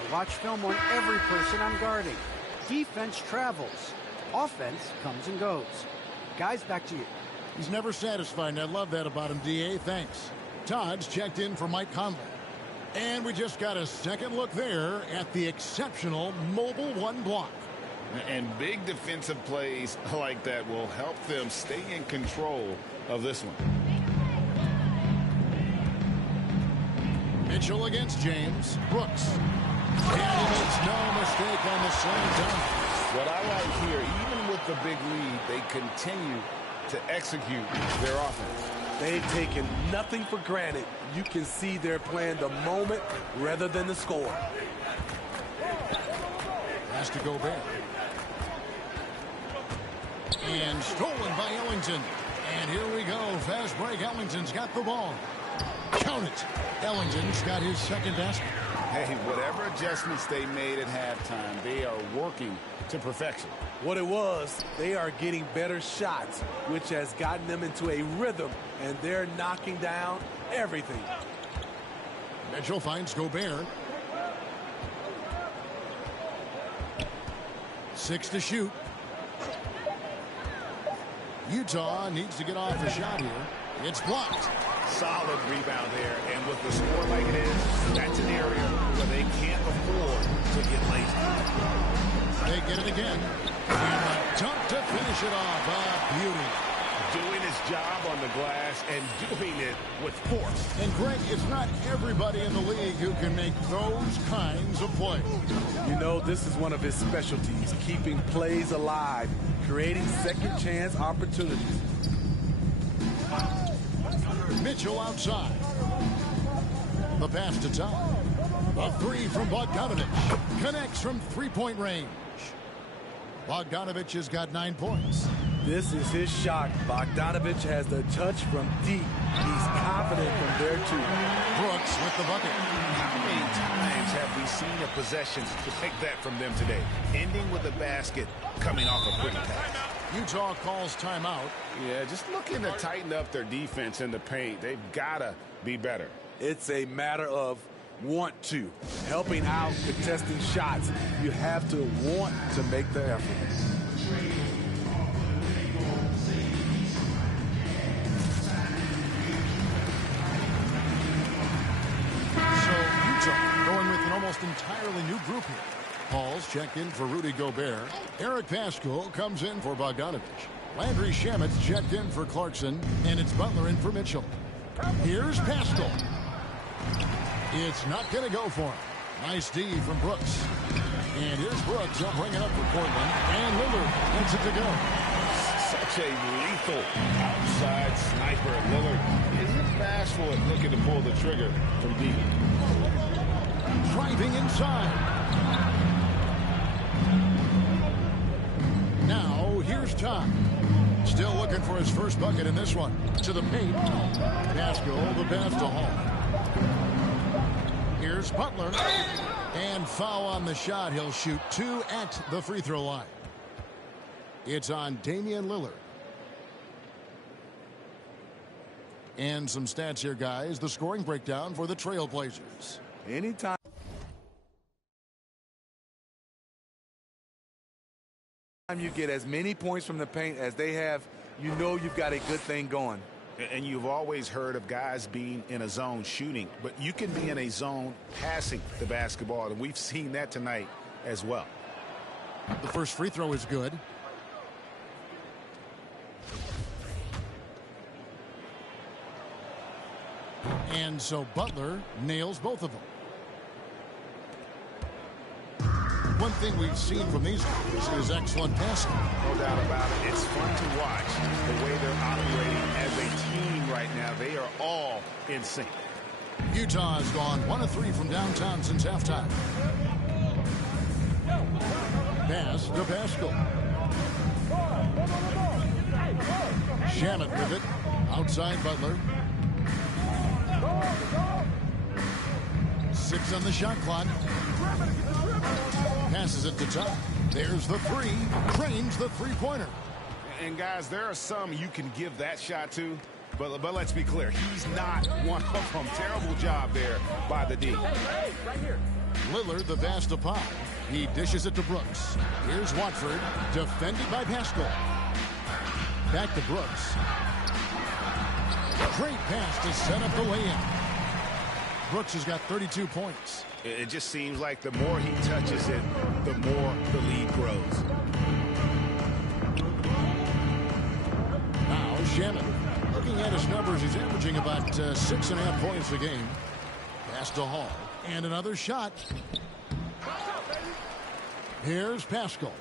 I watch film on every person I'm guarding. Defense travels. Offense comes and goes. Guys, back to you. He's never satisfied, and I love that about him, D.A. Thanks. Todd's checked in for Mike Conley. And we just got a second look there at the exceptional mobile one block. And big defensive plays like that will help them stay in control of this one. Mitchell against James. Brooks. And he makes no mistake on the slam dunk. What I like here, even with the big lead, they continue to execute their offense. They've taken nothing for granted. You can see they're playing the moment rather than the score. Has to go back. And stolen by Ellington. And here we go. Fast break. Ellington's got the ball. Count it. Ellington's got his second basket. Hey, whatever adjustments they made at halftime, they are working to perfection. What it was, they are getting better shots, which has gotten them into a rhythm, and they're knocking down everything. Mitchell finds Gobert. 6 to shoot. Utah needs to get off a shot here. It's blocked. Solid rebound there, and with the score like it is, that's an area where they can't afford to get lazy. They get it again. And a dunk to finish it off. Beauty. Doing his job on the glass and doing it with force. And Greg, it's not everybody in the league who can make those kinds of plays. You know, this is one of his specialties, keeping plays alive, creating second chance opportunities. Mitchell outside. The pass to Tom. A three from Bogdanovich. Connects from three-point range. Bogdanovich has got 9 points. This is his shot. Bogdanovich has the touch from deep. He's confident from there, too. Brooks with the bucket. How many times have we seen a possession like that from them today? Ending with a basket, coming off a quick pass. Utah calls timeout. Yeah, just looking to tighten up their defense in the paint. They've got to be better. It's a matter of want to. Helping out, contesting shots. You have to want to make the effort. So Utah going with an almost entirely new group here. Paul's checked in for Rudy Gobert. Eric Paschal comes in for Bogdanovich. Landry Shamet's checked in for Clarkson. And it's Butler in for Mitchell. Here's Paschal. It's not going to go for him. Nice D from Brooks. And here's Brooks. He'll bring it up for Portland. And Lillard gets it to go. Such a lethal outside sniper. Lillard isn't bashful at looking to pull the trigger from deep. Driving inside. Now, here's Tom. Still looking for his first bucket in this one. To the paint. Paschal, the pass to Hall. Here's Butler. And foul on the shot. He'll shoot 2 at the free throw line. It's on Damian Lillard. And some stats here, guys. The scoring breakdown for the Trailblazers. Anytime you get as many points from the paint as they have, you know you've got a good thing going. And you've always heard of guys being in a zone shooting, but you can be in a zone passing the basketball, and we've seen that tonight as well. The first free throw is good. And so Butler nails both of them. One thing we've seen from these guys is excellent passing. No doubt about it. It's fun to watch the way they're operating as a team right now. They are all in sync. Utah has gone 1 of 3 from downtown since halftime. Pass to Pascal. Shannon with it. Outside Butler. 6 on the shot clock. Passes it to Todd. There's the 3. Drains the three-pointer. And guys, there are some you can give that shot to, but let's be clear, he's not one of them. Terrible job there by the D. Lillard, the pass to Pop. He dishes it to Brooks. Here's Watford, defended by Pascal. Back to Brooks. Great pass to set up the lay-in. Brooks has got 32 points. It just seems like the more he touches it, the more the lead grows. Now Shannon. Looking at his numbers, he's averaging about 6.5 points a game. Pass to Hall. And another shot. Here's Pascal.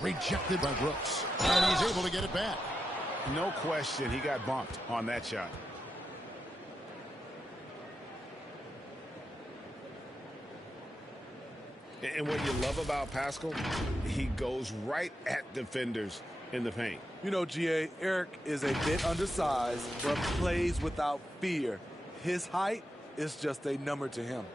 Rejected by Brooks. And he's able to get it back. No question, he got bumped on that shot. And what you love about Pascal, he goes right at defenders in the paint. You know, GA, Eric is a bit undersized, but plays without fear. His height is just a number to him.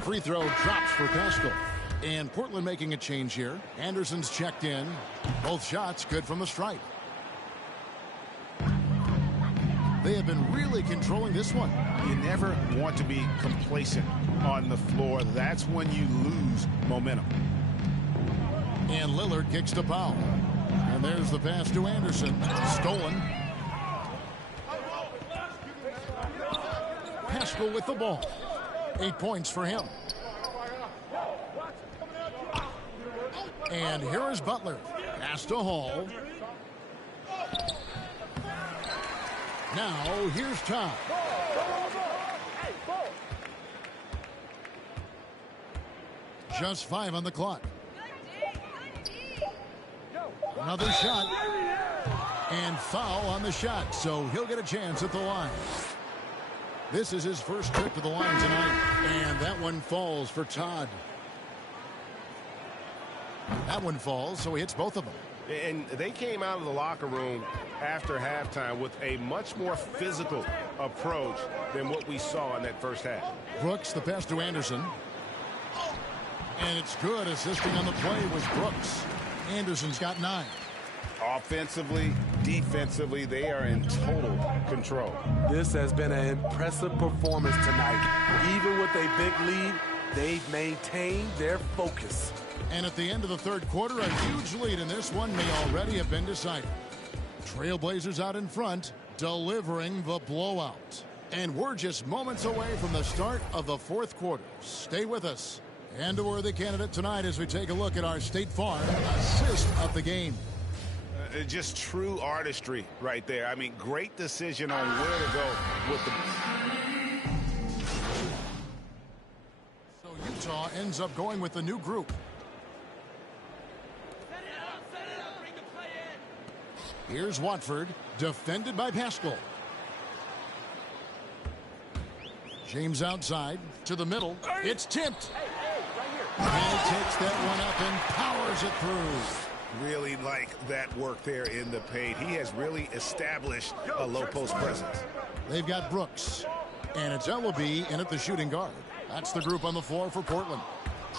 Free throw drops for Pascal. And Portland making a change here. Anderson's checked in. Both shots good from the stripe. They have been really controlling this one. You never want to be complacent on the floor. That's when you lose momentum. And Lillard kicks to Powell. And there's the pass to Anderson. Stolen. Pascal with the ball. 8 points for him. And here is Butler. Pass to Hall. Now here's Todd. Just 5 on the clock. Another shot. And foul on the shot, so he'll get a chance at the line. This is his first trip to the line tonight, and that one falls for Todd. That one falls, so he hits both of them. And they came out of the locker room after halftime with a much more physical approach than what we saw in that first half. Brooks, the pass to Anderson. And it's good. Assisting on the play was Brooks. Anderson's got 9. Offensively, defensively, they are in total control. This has been an impressive performance tonight. Even with a big lead, they've maintained their focus. And at the end of the third quarter, a huge lead in this one may already have been decided. Trailblazers out in front, delivering the blowout. And we're just moments away from the start of the fourth quarter. Stay with us. And a worthy candidate tonight as we take a look at our State Farm assist of the game. Just true artistry right there. I mean, great decision on where to go with the... So Utah ends up going with the new group. Here's Watford, defended by Pascal. James outside, to the middle. It's tipped. And he takes that one up and powers it through. Really like that work there in the paint. He has really established a low post presence. They've got Brooks. And it's Ellaby in at the shooting guard. That's the group on the floor for Portland.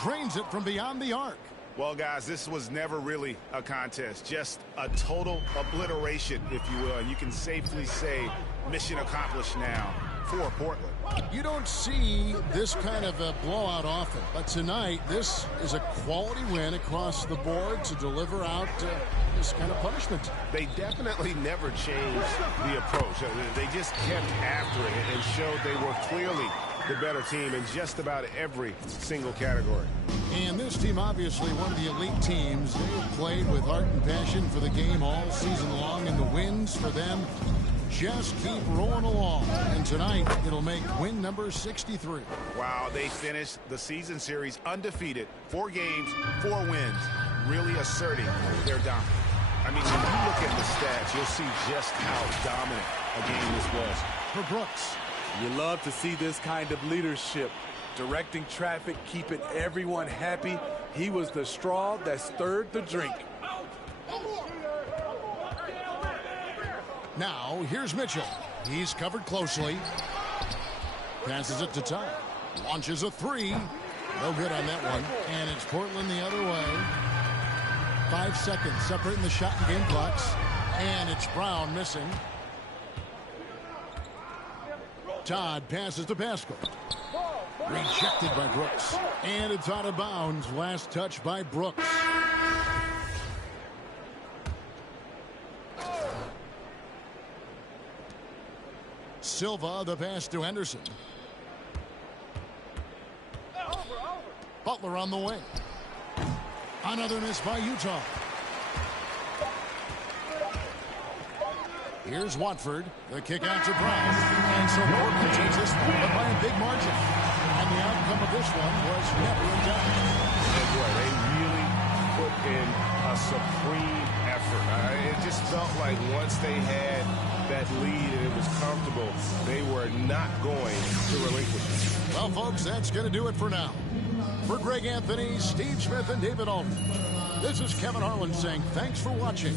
Drains it from beyond the arc. Well, guys, this was never really a contest. Just a total obliteration, if you will. And you can safely say mission accomplished now for Portland. You don't see this kind of a blowout often, but tonight this is a quality win across the board to deliver out this kind of punishment. They definitely never changed the approach. They just kept after it and showed they were clearly the better team in just about every single category. And this team, obviously one of the elite teams. They have played with heart and passion for the game all season long, and the wins for them just keep rolling along. And tonight, it'll make win number 63. Wow, they finished the season series undefeated. 4 games, 4 wins, really asserting their dominance. I mean, when you look at the stats, you'll see just how dominant a game this was. For Brooks. You love to see this kind of leadership. Directing traffic, keeping everyone happy. He was the straw that stirred the drink. Now, here's Mitchell. He's covered closely. Passes it to Todd. Launches a 3. No good on that one. And it's Portland the other way. 5 seconds separating the shot and game clocks. And it's Brown missing. Todd passes to Pascal. Rejected by Brooks. And it's out of bounds. Last touch by Brooks. Silva, the pass to Henderson. Butler on the way. Another miss by Utah. Here's Watford. The kick out to Brown. And so Portland takes this one, but by a big margin. And the outcome of this one was never in doubt. And boy, they really put in a supreme effort. It just felt like once they had that lead and it was comfortable, they were not going to relinquish. Well, folks, that's going to do it for now. For Greg Anthony, Steve Smith, and David Alton, this is Kevin Harlan saying thanks for watching.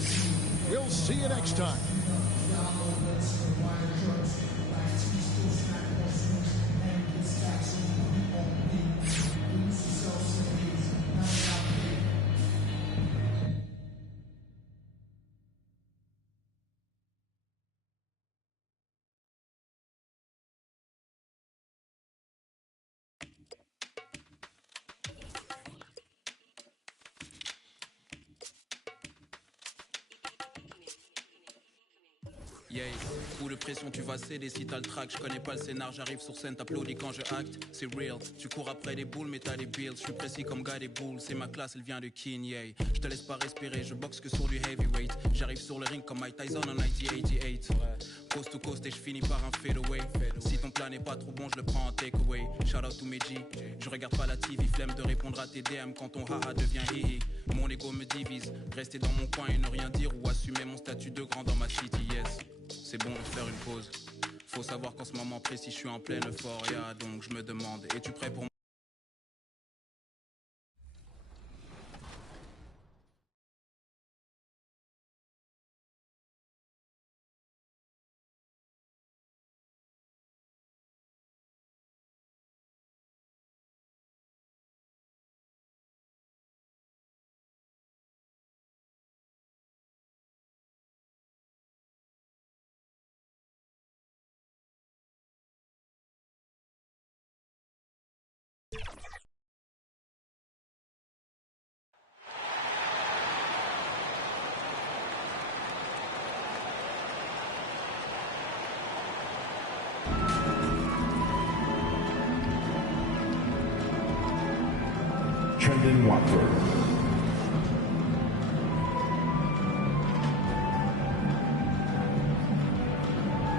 We'll see you next time. Yeah, coup de pression, tu vas céder si t'as le track. Je connais pas le scénar, j'arrive sur scène, t'applaudis quand je acte. C'est real, tu cours après des boules, mais t'as des bills. Je suis précis comme gars des boules, c'est ma classe, elle vient de King, yeah. Je te laisse pas respirer, je boxe que sur du heavyweight. J'arrive sur le ring comme Mike Tyson en 1988. Coast to coast et je finis par un fadeaway. Si ton plat n'est pas trop bon, je le prends en takeaway. Shout out to mes G, je regarde pas la TV, flemme de répondre à tes DM quand ton haha devient hihi. Mon ego me divise, rester dans mon coin et ne rien dire ou assumer mon statut de grand dans ma city, yes. C'est bon de faire une pause. Faut savoir qu'en ce moment précis, je suis en pleine euphoria. Donc je me demande, es-tu prêt pour moi? Trendon Watford.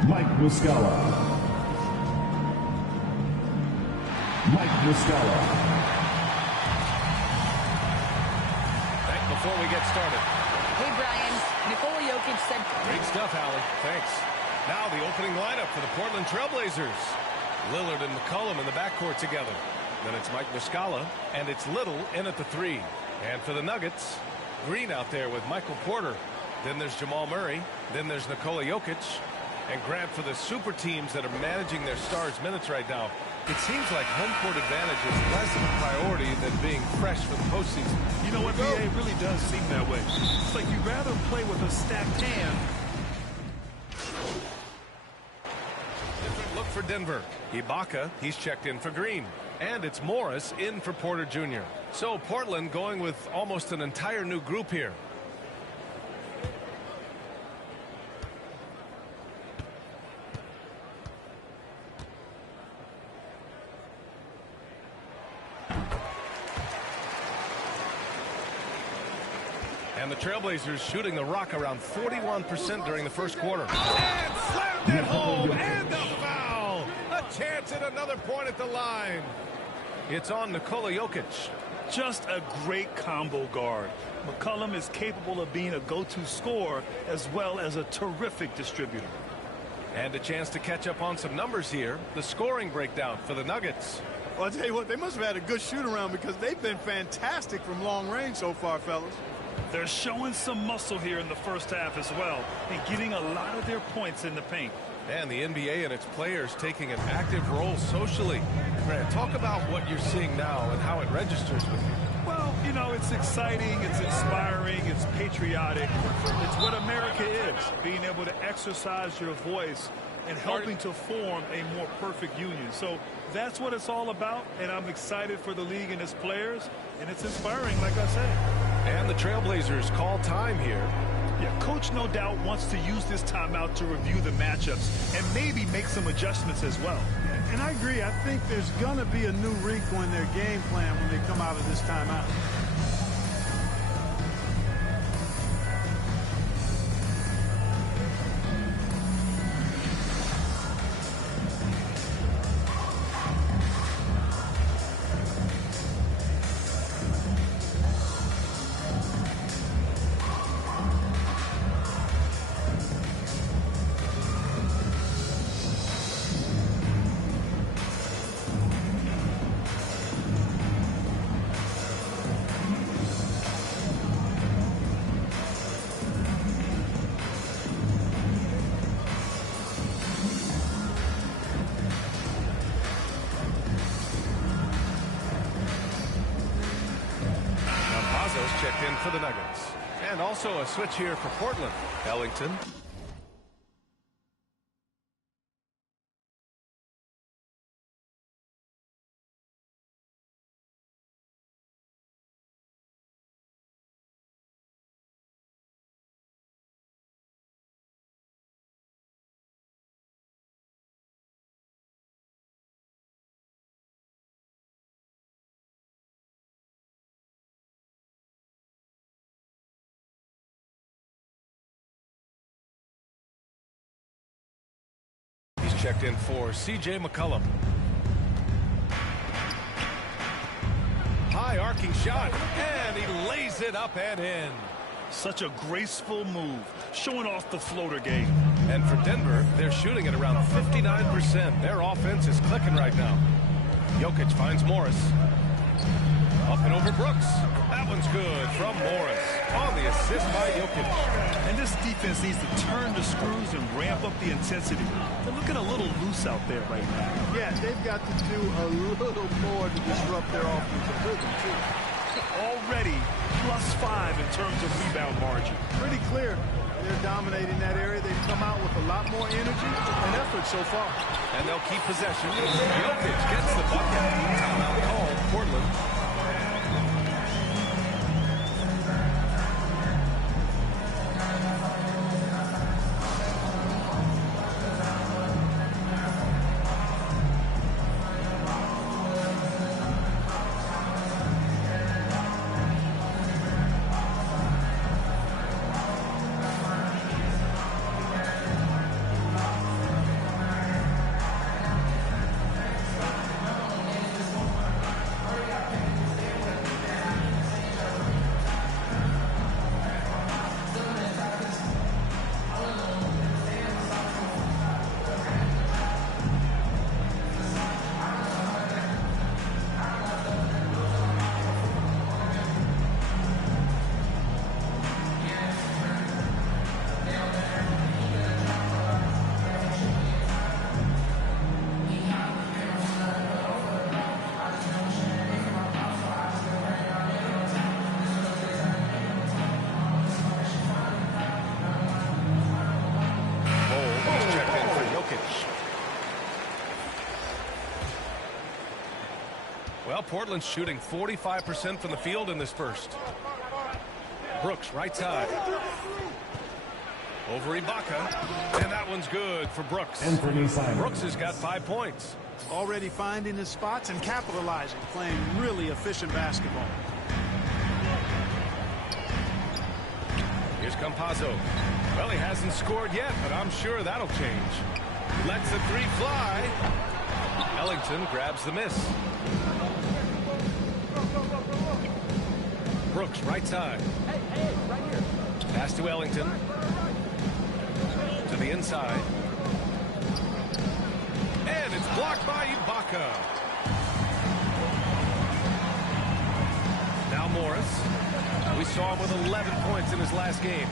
Mike Muscala. Before we get started. Hey, Brian. Nikola Jokic said... Great stuff, Hallie. Thanks. Now the opening lineup for the Portland Trailblazers. Lillard and McCollum in the backcourt together. Then it's Mike Muscala, and it's Little in at the 3. And for the Nuggets, Green out there with Michael Porter. Then there's Jamal Murray. Then there's Nikola Jokic. And Grant for the super teams that are managing their stars' minutes right now. It seems like home court advantage is less of a priority than being fresh for the postseason. You know what, BA, it really does seem that way. It's like you'd rather play with a stacked hand. Different look for Denver. Ibaka, he's checked in for Green. And it's Morris in for Porter Jr. So Portland going with almost an entire new group here. And the Trailblazers shooting the rock around 41% during the first quarter. And slammed it home, and the foul! A chance at another point at the line. It's on Nikola Jokic. Just a great combo guard. McCollum is capable of being a go-to scorer as well as a terrific distributor. And a chance to catch up on some numbers here. The scoring breakdown for the Nuggets. Well, I'll tell you what, they must have had a good shoot-around because they've been fantastic from long range so far, fellas. They're showing some muscle here in the first half as well and getting a lot of their points in the paint. And the NBA and its players taking an active role socially. Grant, talk about what you're seeing now and how it registers with you. Well, you know, it's exciting, it's inspiring, it's patriotic. It's what America is, being able to exercise your voice and helping to form a more perfect union. So that's what it's all about, and I'm excited for the league and its players, and it's inspiring, like I said. And the Trailblazers call time here. Yeah, Coach no doubt wants to use this timeout to review the matchups and maybe make some adjustments as well. And I agree. I think there's going to be a new wrinkle in their game plan when they come out of this timeout. Checked in for the Nuggets. And also a switch here for Portland. Ellington. Checked in for C.J. McCollum. High arcing shot, and he lays it up and in. Such a graceful move, showing off the floater game. And for Denver, they're shooting at around 59%. Their offense is clicking right now. Jokic finds Morris. Up and over Brooks. That one's good from Morris on the assist by Jokic. And this defense needs to turn the screws and ramp up the intensity. They're looking a little loose out there right now. Yeah, they've got to do a little more to disrupt their offensive rhythm, too. Already +5 in terms of rebound margin. Pretty clear. They're dominating that area. They've come out with a lot more energy and effort so far. And they'll keep possession. Jokic gets the bucket. Timeout called, Portland. Well, Portland's shooting 45% from the field in this first. Brooks, right side. Over Ibaka. And that one's good for Brooks. Brooks has got 5 points. Already finding his spots and capitalizing, playing really efficient basketball. Campazzo. Well, he hasn't scored yet, but I'm sure that'll change. Lets the three fly. Ellington grabs the miss. Brooks, right side. Hey, right here. Pass to Ellington. To the inside. And it's blocked by Ibaka. Now Morris. We saw him with 11 points in his last game.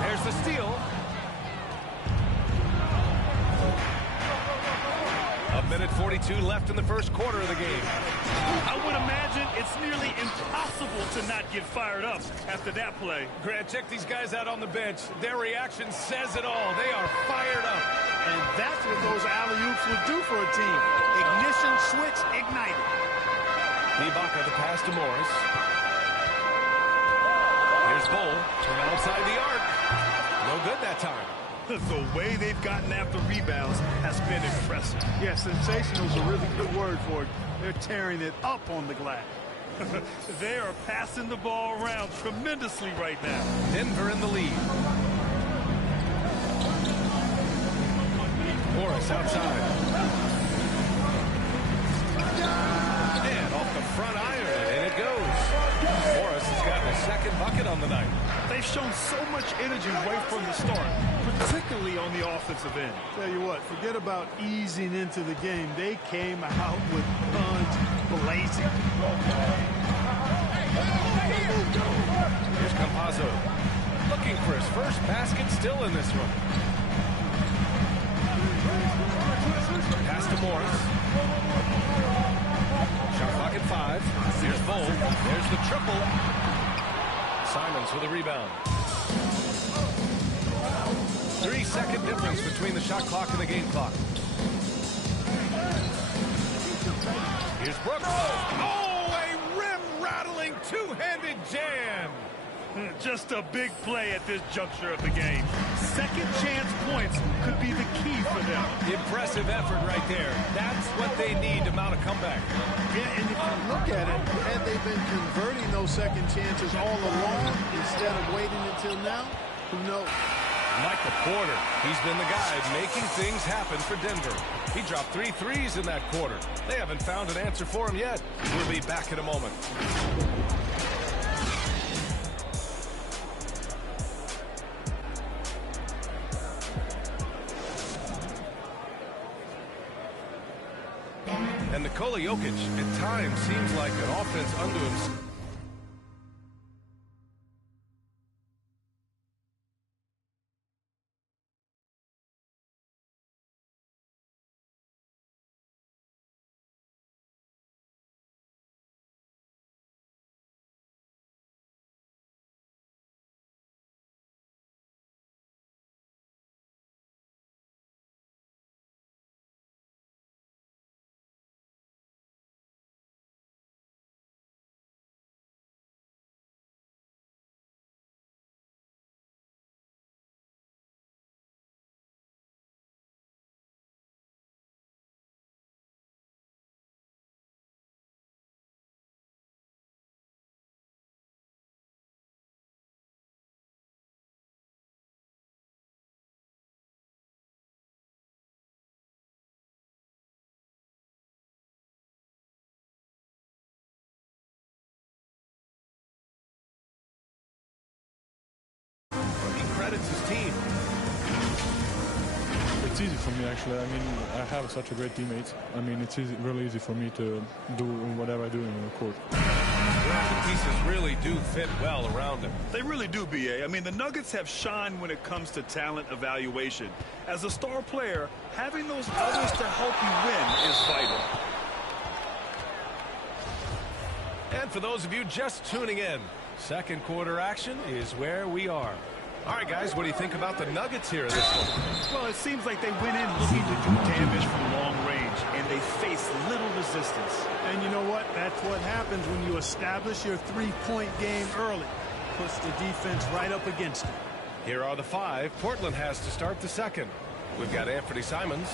There's the steal. A minute 42 left in the first quarter of the game. I would imagine it's nearly impossible to not get fired up after that play. Grant, check these guys out on the bench. Their reaction says it all. They are fired up. And that's what those alley-oops would do for a team. Ignition switch ignited. Ibaka the pass to Morris. Here's Bull from outside the arc. No good that time. The way they've gotten after rebounds has been impressive. Yeah, sensational is a really good word for it. They're tearing it up on the glass. They are passing the ball around tremendously right now. Denver in the lead. Morris outside. And off the front iron, and it goes. Morris has gotten a second bucket on the night. They've shown so much energy right from the start, particularly on the offensive end. Tell you what, forget about easing into the game. They came out with guns blazing. Here's Campazzo. Looking for his first basket, still in this one. Pass to Morris. Shot clock at 5. Here's Bull. There's the triple. Simons with a rebound. 3-second difference between the shot clock and the game clock. Here's Brooks. Oh, a rim-rattling two-handed jam. Just a big play at this juncture of the game. Second chance points could be the key for them. Impressive effort right there. That's what they need to mount a comeback. Yeah, and if you look at it, had they been converting those second chances all along instead of waiting until now, who knows? Michael Porter, he's been the guy making things happen for Denver. He dropped 3 threes in that quarter. They haven't found an answer for him yet. We'll be back in a moment. And Nikola Jokic, at times, seems like an offense unto himself. Credits his team. It's easy for me, actually. I mean, I have such a great teammate. I mean, it's really easy for me to do whatever I do in the court. The pieces really do fit well around him. They really do, B.A. I mean, the Nuggets have shined when it comes to talent evaluation. As a star player, having those others to help you win is vital. And for those of you just tuning in, second quarter action is where we are. All right, guys, what do you think about the Nuggets here in this one? Well, it seems like they went in looking to do damage from long range, and they faced little resistance. And you know what? That's what happens when you establish your three-point game early. Puts the defense right up against it. Here are the 5 Portland has to start the second. We've got Anthony Simons,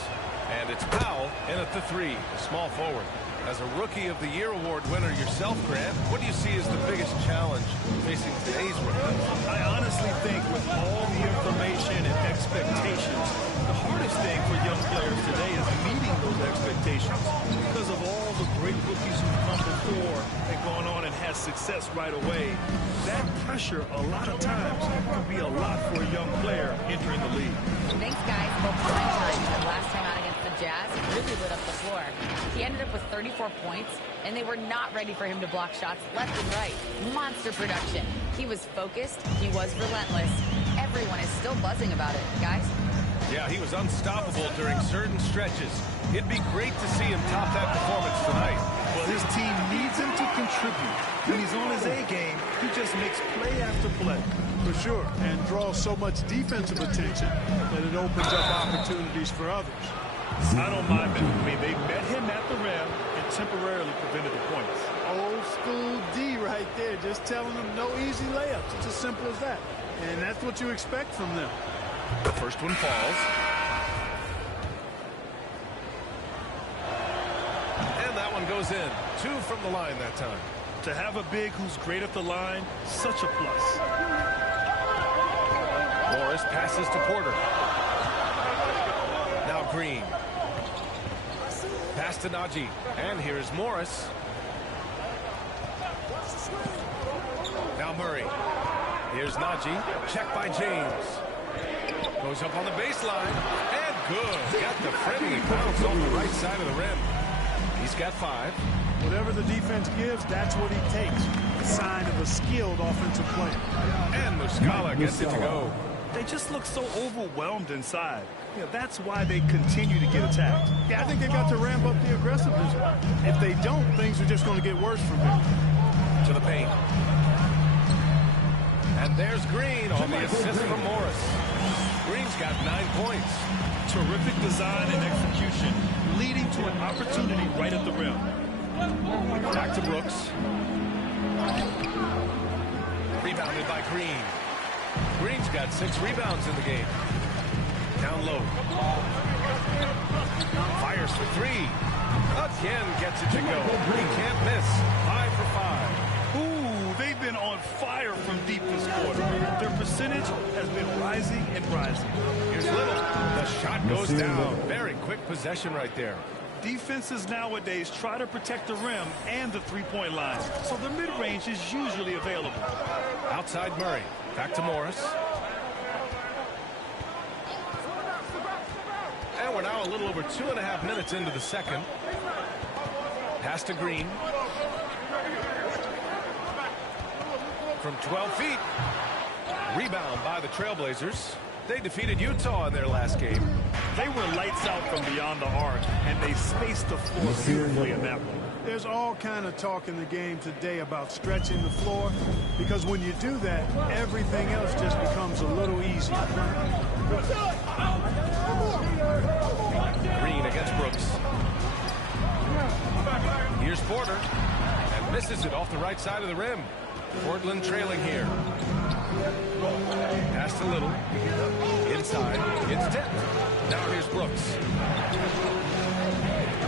and it's Powell in at the 3, a small forward. As a Rookie of the Year award winner yourself, Grant, what do you see as the biggest challenge facing today's rookies? I honestly think with all the information and expectations, the hardest thing for young players today is meeting those expectations because of all the great rookies who've come before and gone on and had success right away. That pressure, a lot of times, can be a lot for a young player entering the league. Thanks, guys. Well, prime time, the last time out against the Jazz, really lit up the floor. He ended up with 34 points, and they were not ready for him to block shots left and right. Monster production. He was focused. He was relentless. Everyone is still buzzing about it, guys. Yeah, he was unstoppable during certain stretches. It'd be great to see him top that performance tonight. Well, his team needs him to contribute. When he's on his A game, he just makes play after play. For sure, and draws so much defensive attention that it opens up opportunities for others. I don't mind that. I mean, they met him at the rim and temporarily prevented the points. Old school D right there, just telling them no easy layups. It's as simple as that. And that's what you expect from them. The first one falls. And that one goes in. 2 from the line that time. To have a big who's great at the line, such a plus. Morris passes to Porter. Now Green. Pass to Najee. And here's Morris. Now Murray. Here's Najee. Check by James. Goes up on the baseline. And good. Got the friendly bounce on the right side of the rim. He's got 5. Whatever the defense gives, that's what he takes. A sign of a skilled offensive player. And Muscala gets it to go. They just look so overwhelmed inside. Yeah, that's why they continue to get attacked. Yeah, I think they got to ramp up the aggressiveness. If they don't, things are just going to get worse from here. To the paint. And there's Green on the assist from Morris. Green's got 9 points. Terrific design and execution, leading to an opportunity right at the rim. Back to Brooks. Rebounded by Green. Green's got 6 rebounds in the game. Down low. Fires for 3. Again gets it to go. He can't miss. 5 for 5. Ooh, they've been on fire from deep this quarter. Their percentage has been rising and rising. Here's Little. The shot goes down. Very quick possession right there. Defenses nowadays try to protect the rim and the three-point line, so the mid-range is usually available. Outside Murray. Back to Morris. And we're now a little over 2.5 minutes into the second. Pass to Green. From 12 feet. Rebound by the Trailblazers. They defeated Utah in their last game. They were lights out from beyond the arc, and they spaced the floor beautifully in that one. There's all kind of talk in the game today about stretching the floor, because when you do that, everything else just becomes a little easier. Green against Brooks. Here's Porter, and misses it off the right side of the rim. Portland trailing here. Pass to Little. Inside. It's tipped. Now here's Brooks.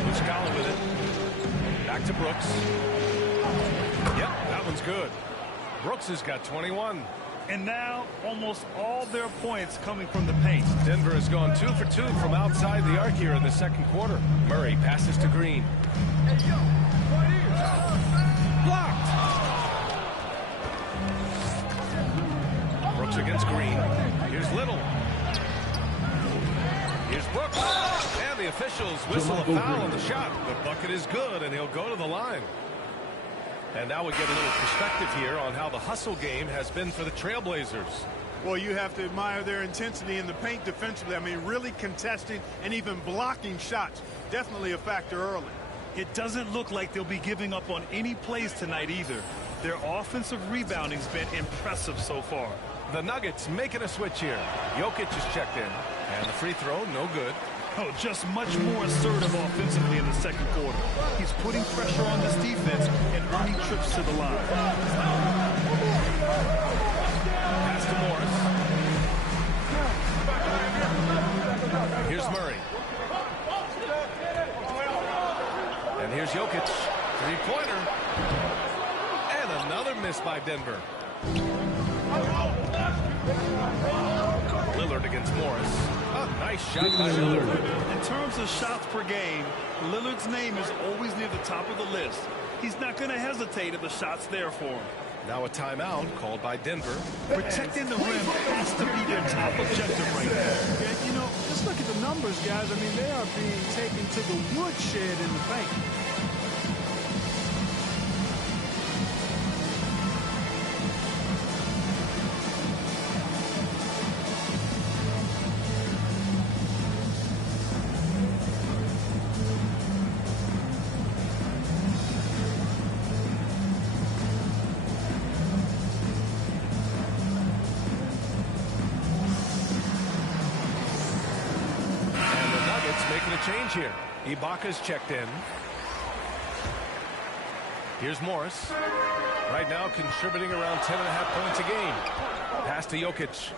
Muscala with it. Back to Brooks. Yep, that one's good. Brooks has got 21. And now almost all their points coming from the paint. Denver has gone 2 for 2 from outside the arc here in the second quarter. Murray passes to Green. Blocked. Brooks against Green. Here's Little. Here's Brooks. And the officials whistle a foul on the shot. The bucket is good, and he'll go to the line. And now we get a little perspective here on how the hustle game has been for the Trailblazers. Well, you have to admire their intensity in the paint defensively. I mean, really contesting and even blocking shots. Definitely a factor early. It doesn't look like they'll be giving up on any plays tonight either. Their offensive rebounding's been impressive so far. The Nuggets making a switch here. Jokic is checked in. And the free throw, no good. Oh, just much more assertive offensively in the second quarter. He's putting pressure on this defense and earning trips to the line. Pass to Morris. Here's Murray. And here's Here's Jokic. Three-pointer. And another miss by Denver. Lillard against Morris. A nice shot by Lillard. In terms of shots per game, Lillard's name is always near the top of the list. He's not going to hesitate if the shot's there for him. Now a timeout called by Denver. Protecting the rim has to be their top objective right now. Yeah, you know, just look at the numbers, guys. I mean, they are being taken to the woodshed in the paint. Change here. Ibaka's checked in. Here's Morris. Right now contributing around 10.5 points a game. Pass to Jokic.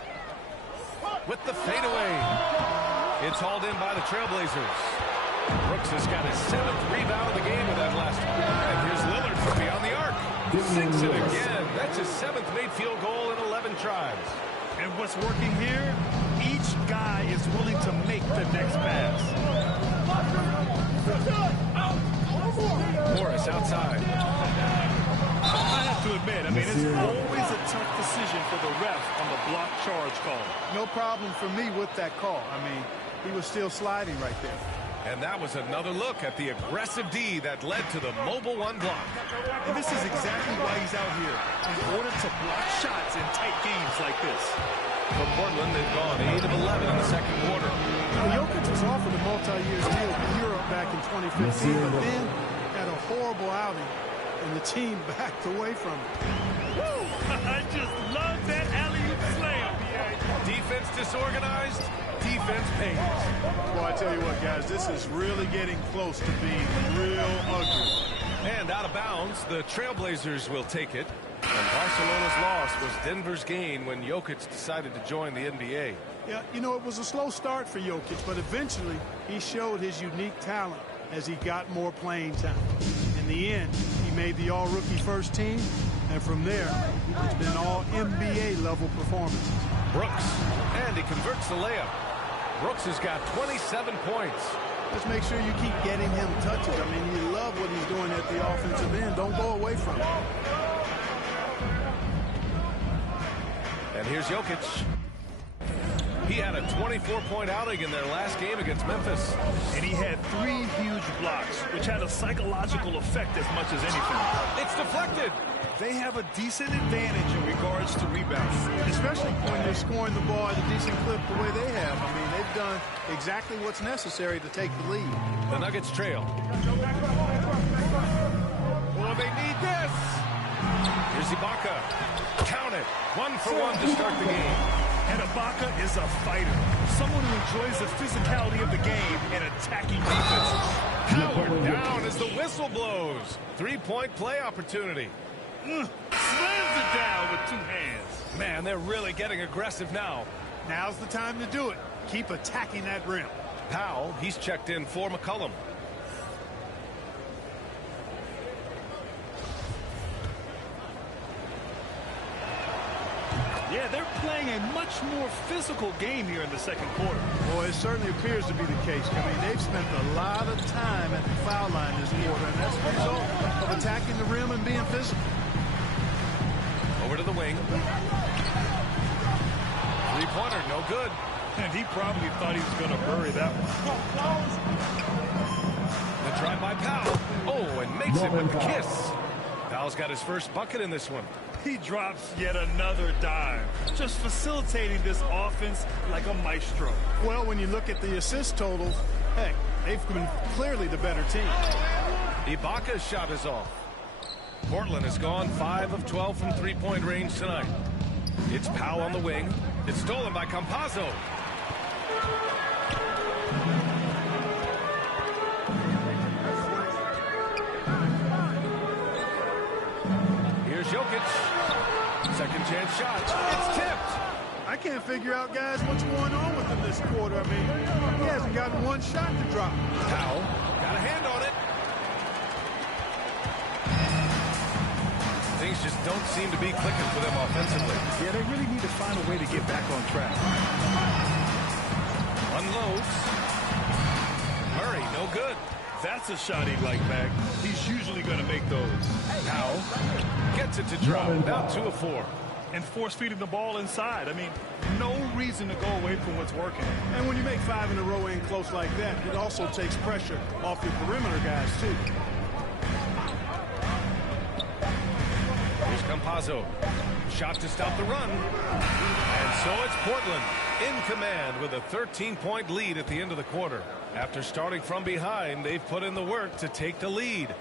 With the fadeaway. It's hauled in by the Trailblazers. Brooks has got his 7th rebound of the game with that last one. And here's Lillard from beyond the arc. Sinks it again. That's his 7th made field goal in 11 tries. And what's working here? Each guy is willing to make the next pass. Morris outside. I have to admit, I mean, it's always a tough decision for the ref on the block charge call. No problem for me with that call. I mean, he was still sliding right there. And that was another look at the aggressive D that led to the mobile one block. And this is exactly why he's out here, in order to block shots in tight games like this. For Portland, they've gone 8 of 11 in the second quarter. Now, Jokic was offered a multi-year deal in Europe back in 2015, but then had a horrible outing, and the team backed away from it. Woo! I just love that alley-oop slam. Defense disorganized, defense pays. Well, I tell you what, guys, this is really getting close to being real ugly. And out of bounds, the Trailblazers will take it. And Barcelona's loss was Denver's gain when Jokic decided to join the NBA. Yeah, you know, it was a slow start for Jokic, but eventually he showed his unique talent as he got more playing time. In the end, he made the all-rookie first team, and from there, it's been all NBA-level performances. Brooks, and he converts the layup. Brooks has got 27 points. Just make sure you keep getting him touches. I mean, you love what he's doing at the offensive end. Don't go away from it. And here's Jokic. He had a 24-point outing in their last game against Memphis. And he had 3 huge blocks, which had a psychological effect as much as anything. It's deflected. They have a decent advantage in regards to rebounds. Especially when you're scoring the ball at a decent clip the way they have. I mean, they've done exactly what's necessary to take the lead. The Nuggets trail. Oh, they need this. Here's Ibaka. Count it. 1 for 1 to start the game. And Ibaka is a fighter. Someone who enjoys the physicality of the game and attacking defenses. Howard down as the whistle blows. 3-point play opportunity. Slams it down with 2 hands. Man, they're really getting aggressive now. Now's the time to do it. Keep attacking that rim. Powell, he's checked in for McCollum. Yeah, they're playing a much more physical game here in the second quarter. Well, it certainly appears to be the case. I mean, they've spent a lot of time at the foul line this quarter, and that's the result of attacking the rim and being physical. Over to the wing. Three-pointer, no good. And he probably thought he was going to bury that one. The drive by Powell. Oh, and makes it with the kiss. Powell's got his first bucket in this one. He drops yet another dime, just facilitating this offense like a maestro. Well, when you look at the assist totals, heck, they've been clearly the better team. Ibaka's shot is off. Portland has gone 5 of 12 from three-point range tonight. It's Powell on the wing. It's stolen by Campazzo. Here's Jokic. Second chance shot. It's tipped. I can't figure out, guys, what's going on with him this quarter. I mean, he hasn't gotten one shot to drop. Powell got a hand on it. just don't seem to be clicking for them offensively. Yeah, they really need to find a way to get back on track. Unloads. Murray, no good. That's a shot he'd like back. He's usually going to make those. Now gets it to drop. Now 2 of 4. And force feeding the ball inside. I mean, no reason to go away from what's working. And when you make 5 in a row in close like that, it also takes pressure off your perimeter guys, too. Here's Campazzo. Shot to stop the run. And so it's Portland in command with a 13-point lead at the end of the quarter. After starting from behind, they've put in the work to take the lead.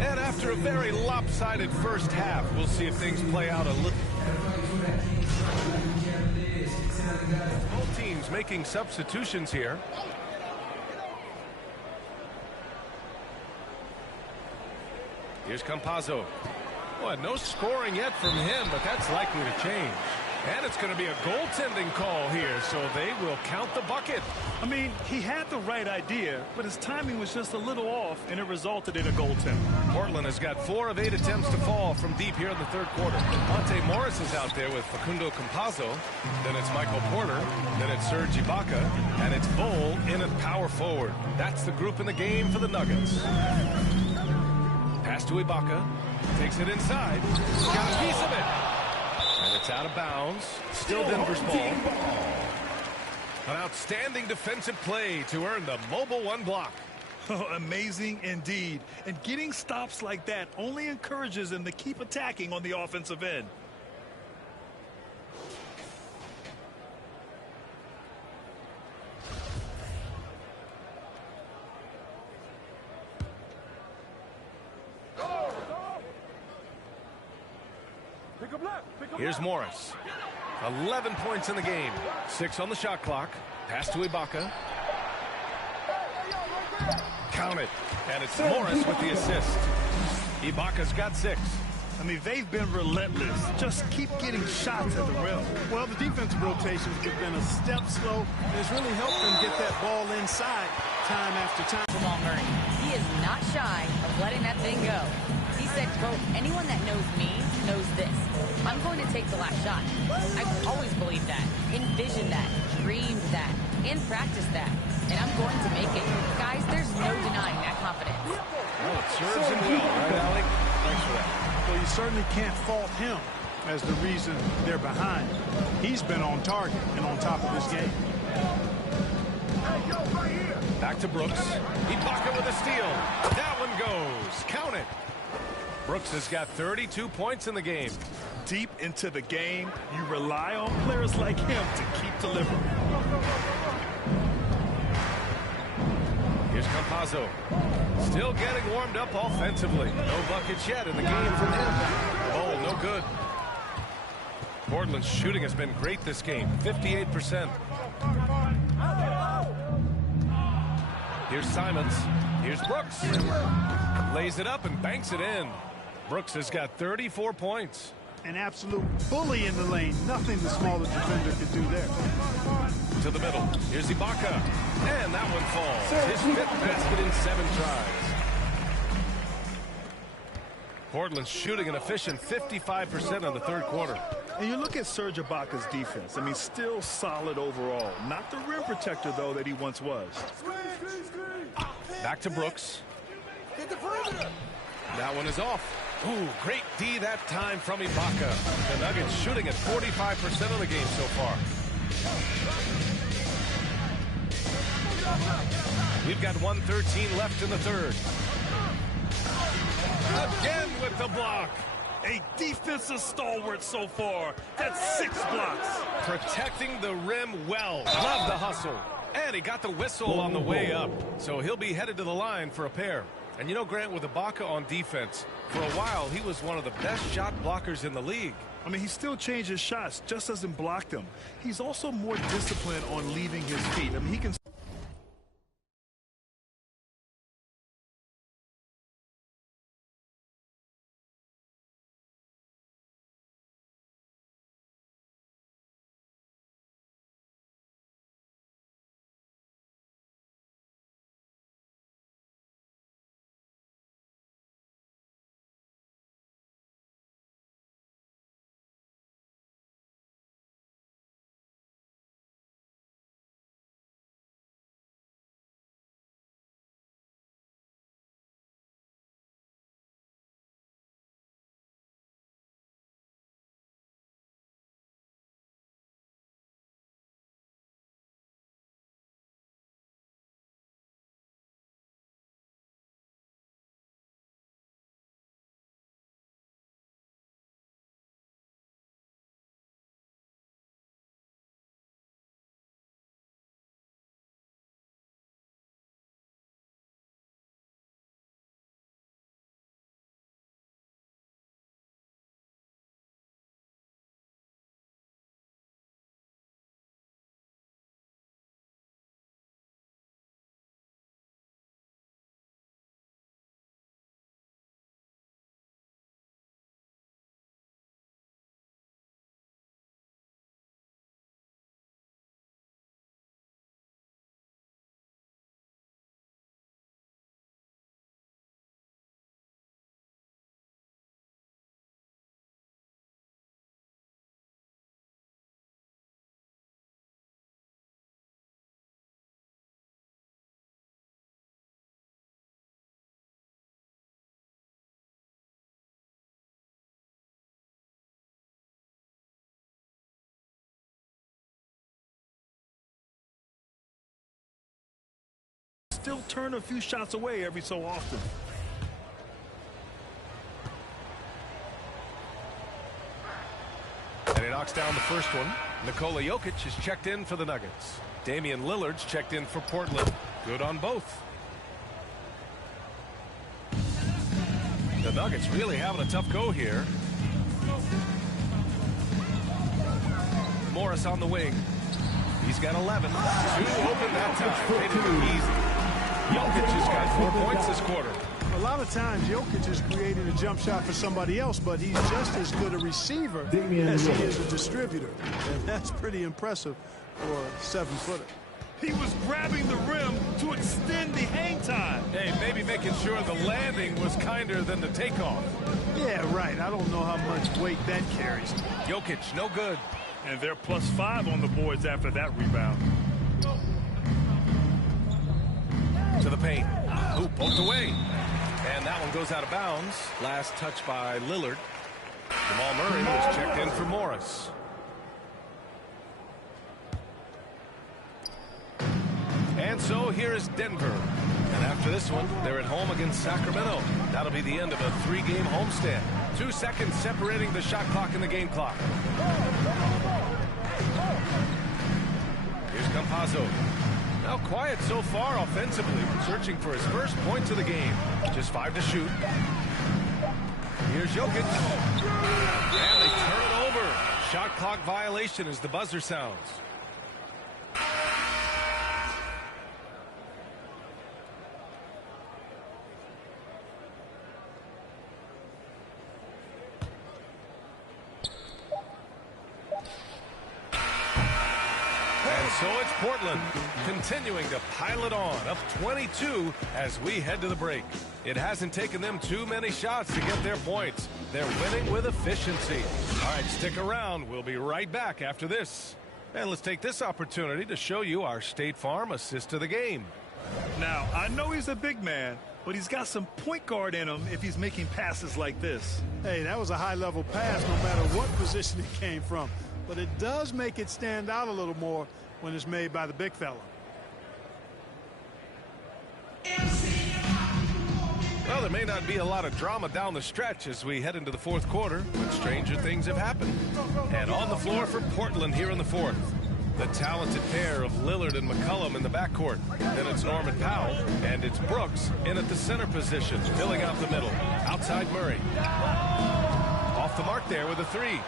And after a very lopsided first half, we'll see if things play out a little. Both teams making substitutions here. Here's Campazzo. Well, no scoring yet from him, but that's likely to change. And it's going to be a goaltending call here, so they will count the bucket. I mean, he had the right idea, but his timing was just a little off, and it resulted in a goaltender. Portland has got 4 of 8 attempts to fall from deep here in the third quarter. Monte Morris is out there with Facundo Campazzo. Then it's Michael Porter. Then it's Serge Ibaka. And it's Bol in at power forward. That's the group in the game for the Nuggets. Pass to Ibaka. Takes it inside. Got a piece of it. And it's out of bounds. Still Denver's ball. An outstanding defensive play to earn the mobile 1 block. Oh, amazing indeed. And getting stops like that only encourages them to keep attacking on the offensive end. Here's Morris. 11 points in the game. 6 on the shot clock. Pass to Ibaka. Count it. And it's Morris with the assist. Ibaka's got 6. I mean, they've been relentless. Just keep getting shots at the rim. Well, the defensive rotations have been a step slow, and it's really helped them get that ball inside time after time. Jamal Murray, he is not shy of letting that thing go. He said, quote, anyone that knows me knows this. I'm going to take the last shot. I've always believed that, envisioned that, dreamed that, and practiced that. And I'm going to make it. Guys, there's no denying that confidence. Well, it serves him well, right, Alec? Thanks for that. Well, you certainly can't fault him as the reason they're behind. He's been on target and on top of this game. Back to Brooks. Ibaka with a steal. That one goes. Count it. Brooks has got 32 points in the game. Deep into the game, you rely on players like him to keep delivering. Here's Campazzo. Still getting warmed up offensively. No buckets yet in the game from him. Oh, no good. Portland's shooting has been great this game. 58%. Here's Simons. Here's Brooks. Lays it up and banks it in. Brooks has got 34 points. An absolute bully in the lane. Nothing the smaller defender could do there. To the middle. Here's Ibaka. And that one falls. His 5th basket in 7 tries. Portland's shooting an efficient 55% on the third quarter. And you look at Serge Ibaka's defense. I mean, still solid overall. Not the rim protector, though, that he once was. Back to Brooks. That one is off. Ooh, great D that time from Ibaka. The Nuggets shooting at 45% of the game so far. We've got 1:13 left in the third. Again with the block. A defensive stalwart so far. That's 6 blocks. Protecting the rim well. Love the hustle. And he got the whistle on the way up. So he'll be headed to the line for a pair. And you know, Grant, with Ibaka on defense, for a while he was one of the best shot blockers in the league. I mean, he still changes shots, just doesn't block them. He's also more disciplined on leaving his feet. I mean, he can still turn a few shots away every so often. And he knocks down the first one. Nikola Jokic is checked in for the Nuggets. Damian Lillard's checked in for Portland. Good on both. The Nuggets really having a tough go here. Morris on the wing. He's got 11. 2 open that time. Made it look easy. Jokic has got 4 points this quarter. A lot of times, Jokic is creating a jump shot for somebody else, but he's just as good a receiver as he is a distributor. And that's pretty impressive for a 7-footer. He was grabbing the rim to extend the hang time. Hey, maybe making sure the landing was kinder than the takeoff. Yeah, right. I don't know how much weight that carries. Jokic, no good. And they're +5 on the boards after that rebound. To the paint. Hoop poked away. And that one goes out of bounds. Last touch by Lillard. Jamal Murray was checked in for Morris. And so here is Denver. And after this one, they're at home against Sacramento. That'll be the end of a 3-game homestand. 2 seconds separating the shot clock and the game clock. Here's Campazzo. Now quiet so far offensively, searching for his first points of the game. Just 5 to shoot. Here's Jokic. And they turn it over. Shot clock violation as the buzzer sounds. So it's Portland continuing to pile it on, up 22 as we head to the break. It hasn't taken them too many shots to get their points. They're winning with efficiency. All right, stick around. We'll be right back after this. And let's take this opportunity to show you our State Farm assist of the game. Now, I know he's a big man, but he's got some point guard in him if he's making passes like this. Hey, that was a high-level pass no matter what position it came from. But it does make it stand out a little more when it's made by the big fella. Well, there may not be a lot of drama down the stretch as we head into the fourth quarter, but stranger things have happened. And on the floor for Portland here in the fourth, the talented pair of Lillard and McCollum in the backcourt. Then it's Norman Powell, and it's Brooks in at the center position, filling out the middle. Outside Murray. Off the mark there with a 3.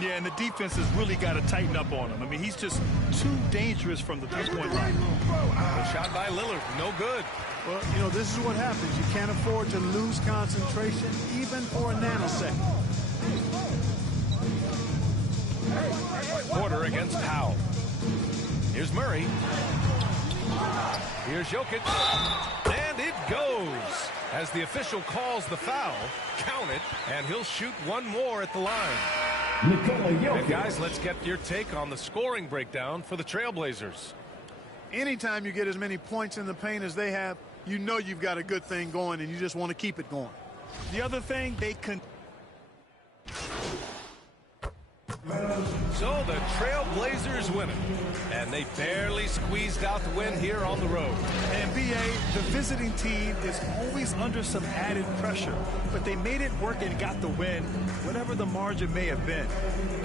Yeah, and the defense has really got to tighten up on him. I mean, he's just too dangerous from the three-point line. A shot by Lillard, no good. Well, you know, this is what happens. You can't afford to lose concentration even for a nanosecond. Porter against Powell. Here's Murray. Here's Jokic. And it goes. As the official calls the foul, count it, and he'll shoot one more at the line. And guys, let's get your take on the scoring breakdown for the Trailblazers. Anytime you get as many points in the paint as they have, you know you've got a good thing going, and you just want to keep it going. The other thing, they can. So the Trailblazers win it, and they barely squeezed out the win here on the road. And BA, the visiting team is always under some added pressure, but they made it work and got the win, whatever the margin may have been.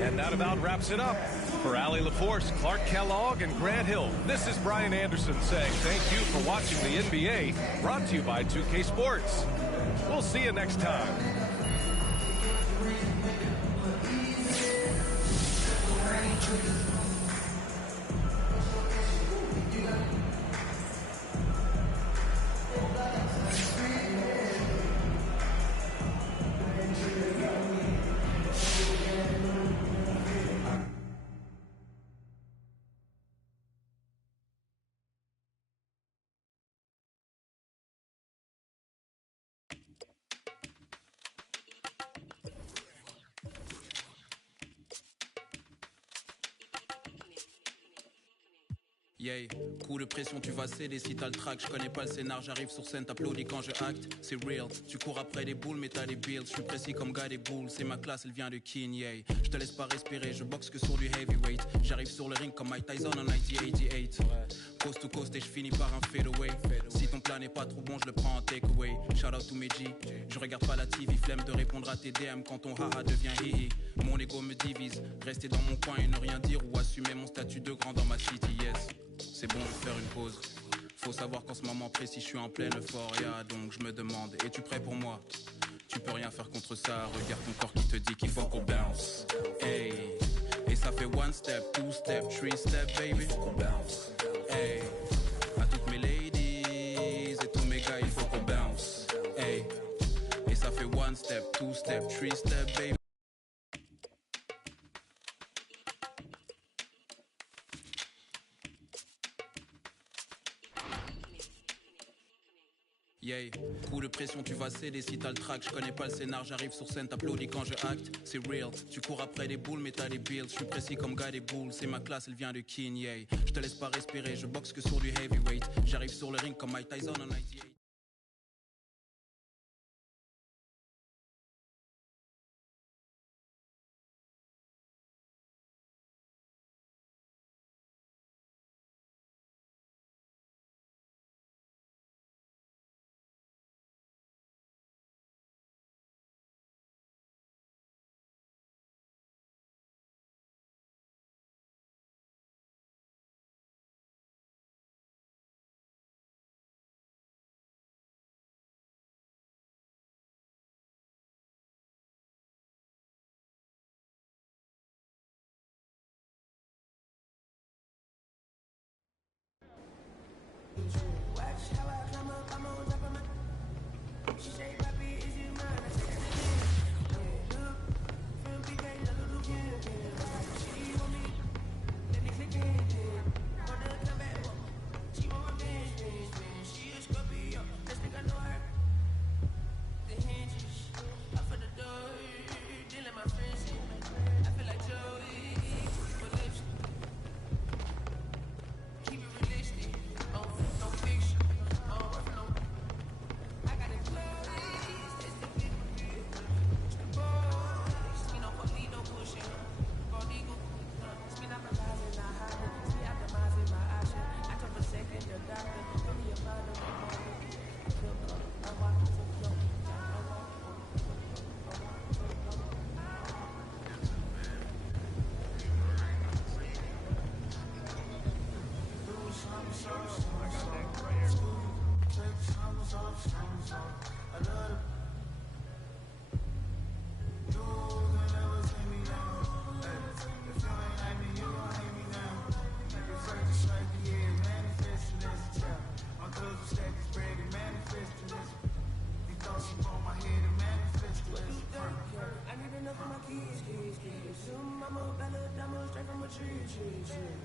And that about wraps it up. For Allie LaForce, Clark Kellogg, and Grant Hill, this is Brian Anderson saying thank you for watching the NBA, brought to you by 2K Sports. We'll see you next time. Yeah, coup de pression, tu vas céder si t'as le track. Je connais pas le scénar, j'arrive sur scène, t'applaudis quand je acte. C'est real, tu cours après des boules, mais t'as des builds. Je suis précis comme gars des boules, c'est ma classe, elle vient de King, yeah. Je te laisse pas respirer, je boxe que sur du heavyweight. J'arrive sur le ring comme Mike Tyson en 1988. Coast to coast et je finis par un fadeaway. Si ton plat n'est pas trop bon, je le prends en takeaway. Shout out to mes G, je regarde pas la TV, flemme de répondre à tes DM quand ton haha devient hihi. Mon ego me divise, rester dans mon coin et ne rien dire ou assumer mon statut de grand dans ma city, yes. C'est bon, je vais faire une pause. Faut savoir qu'en ce moment précis, je suis en pleine euphoria, donc je me demande, es-tu prêt pour moi? Tu peux rien faire contre ça, regarde ton corps qui te dit qu'il faut qu'on bounce. Hey, et ça fait one step, two step, three step, baby. Faut qu'on bounce. Hey, à toutes mes ladies et tous mes gars, il faut qu'on bounce. Hey, et ça fait one step, two step, three step, baby. Yeah. Coup de pression, tu vas céder si t'as le track. Je connais pas le scénar, j'arrive sur scène, t'applaudis quand je acte. C'est real, tu cours après des boules mais t'as des bills. Je suis précis comme gars des boules, c'est ma classe, elle vient de King, yeah. Je te laisse pas respirer, je boxe que sur du heavyweight. J'arrive sur le ring comme Mike Tyson en 98.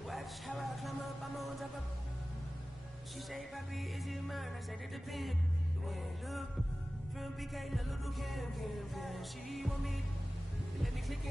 Watch how I climb up, I'm on top of. She say, Papi, is it mine? I said it depends. The way it look from PK, the little Kim. She want me, let me click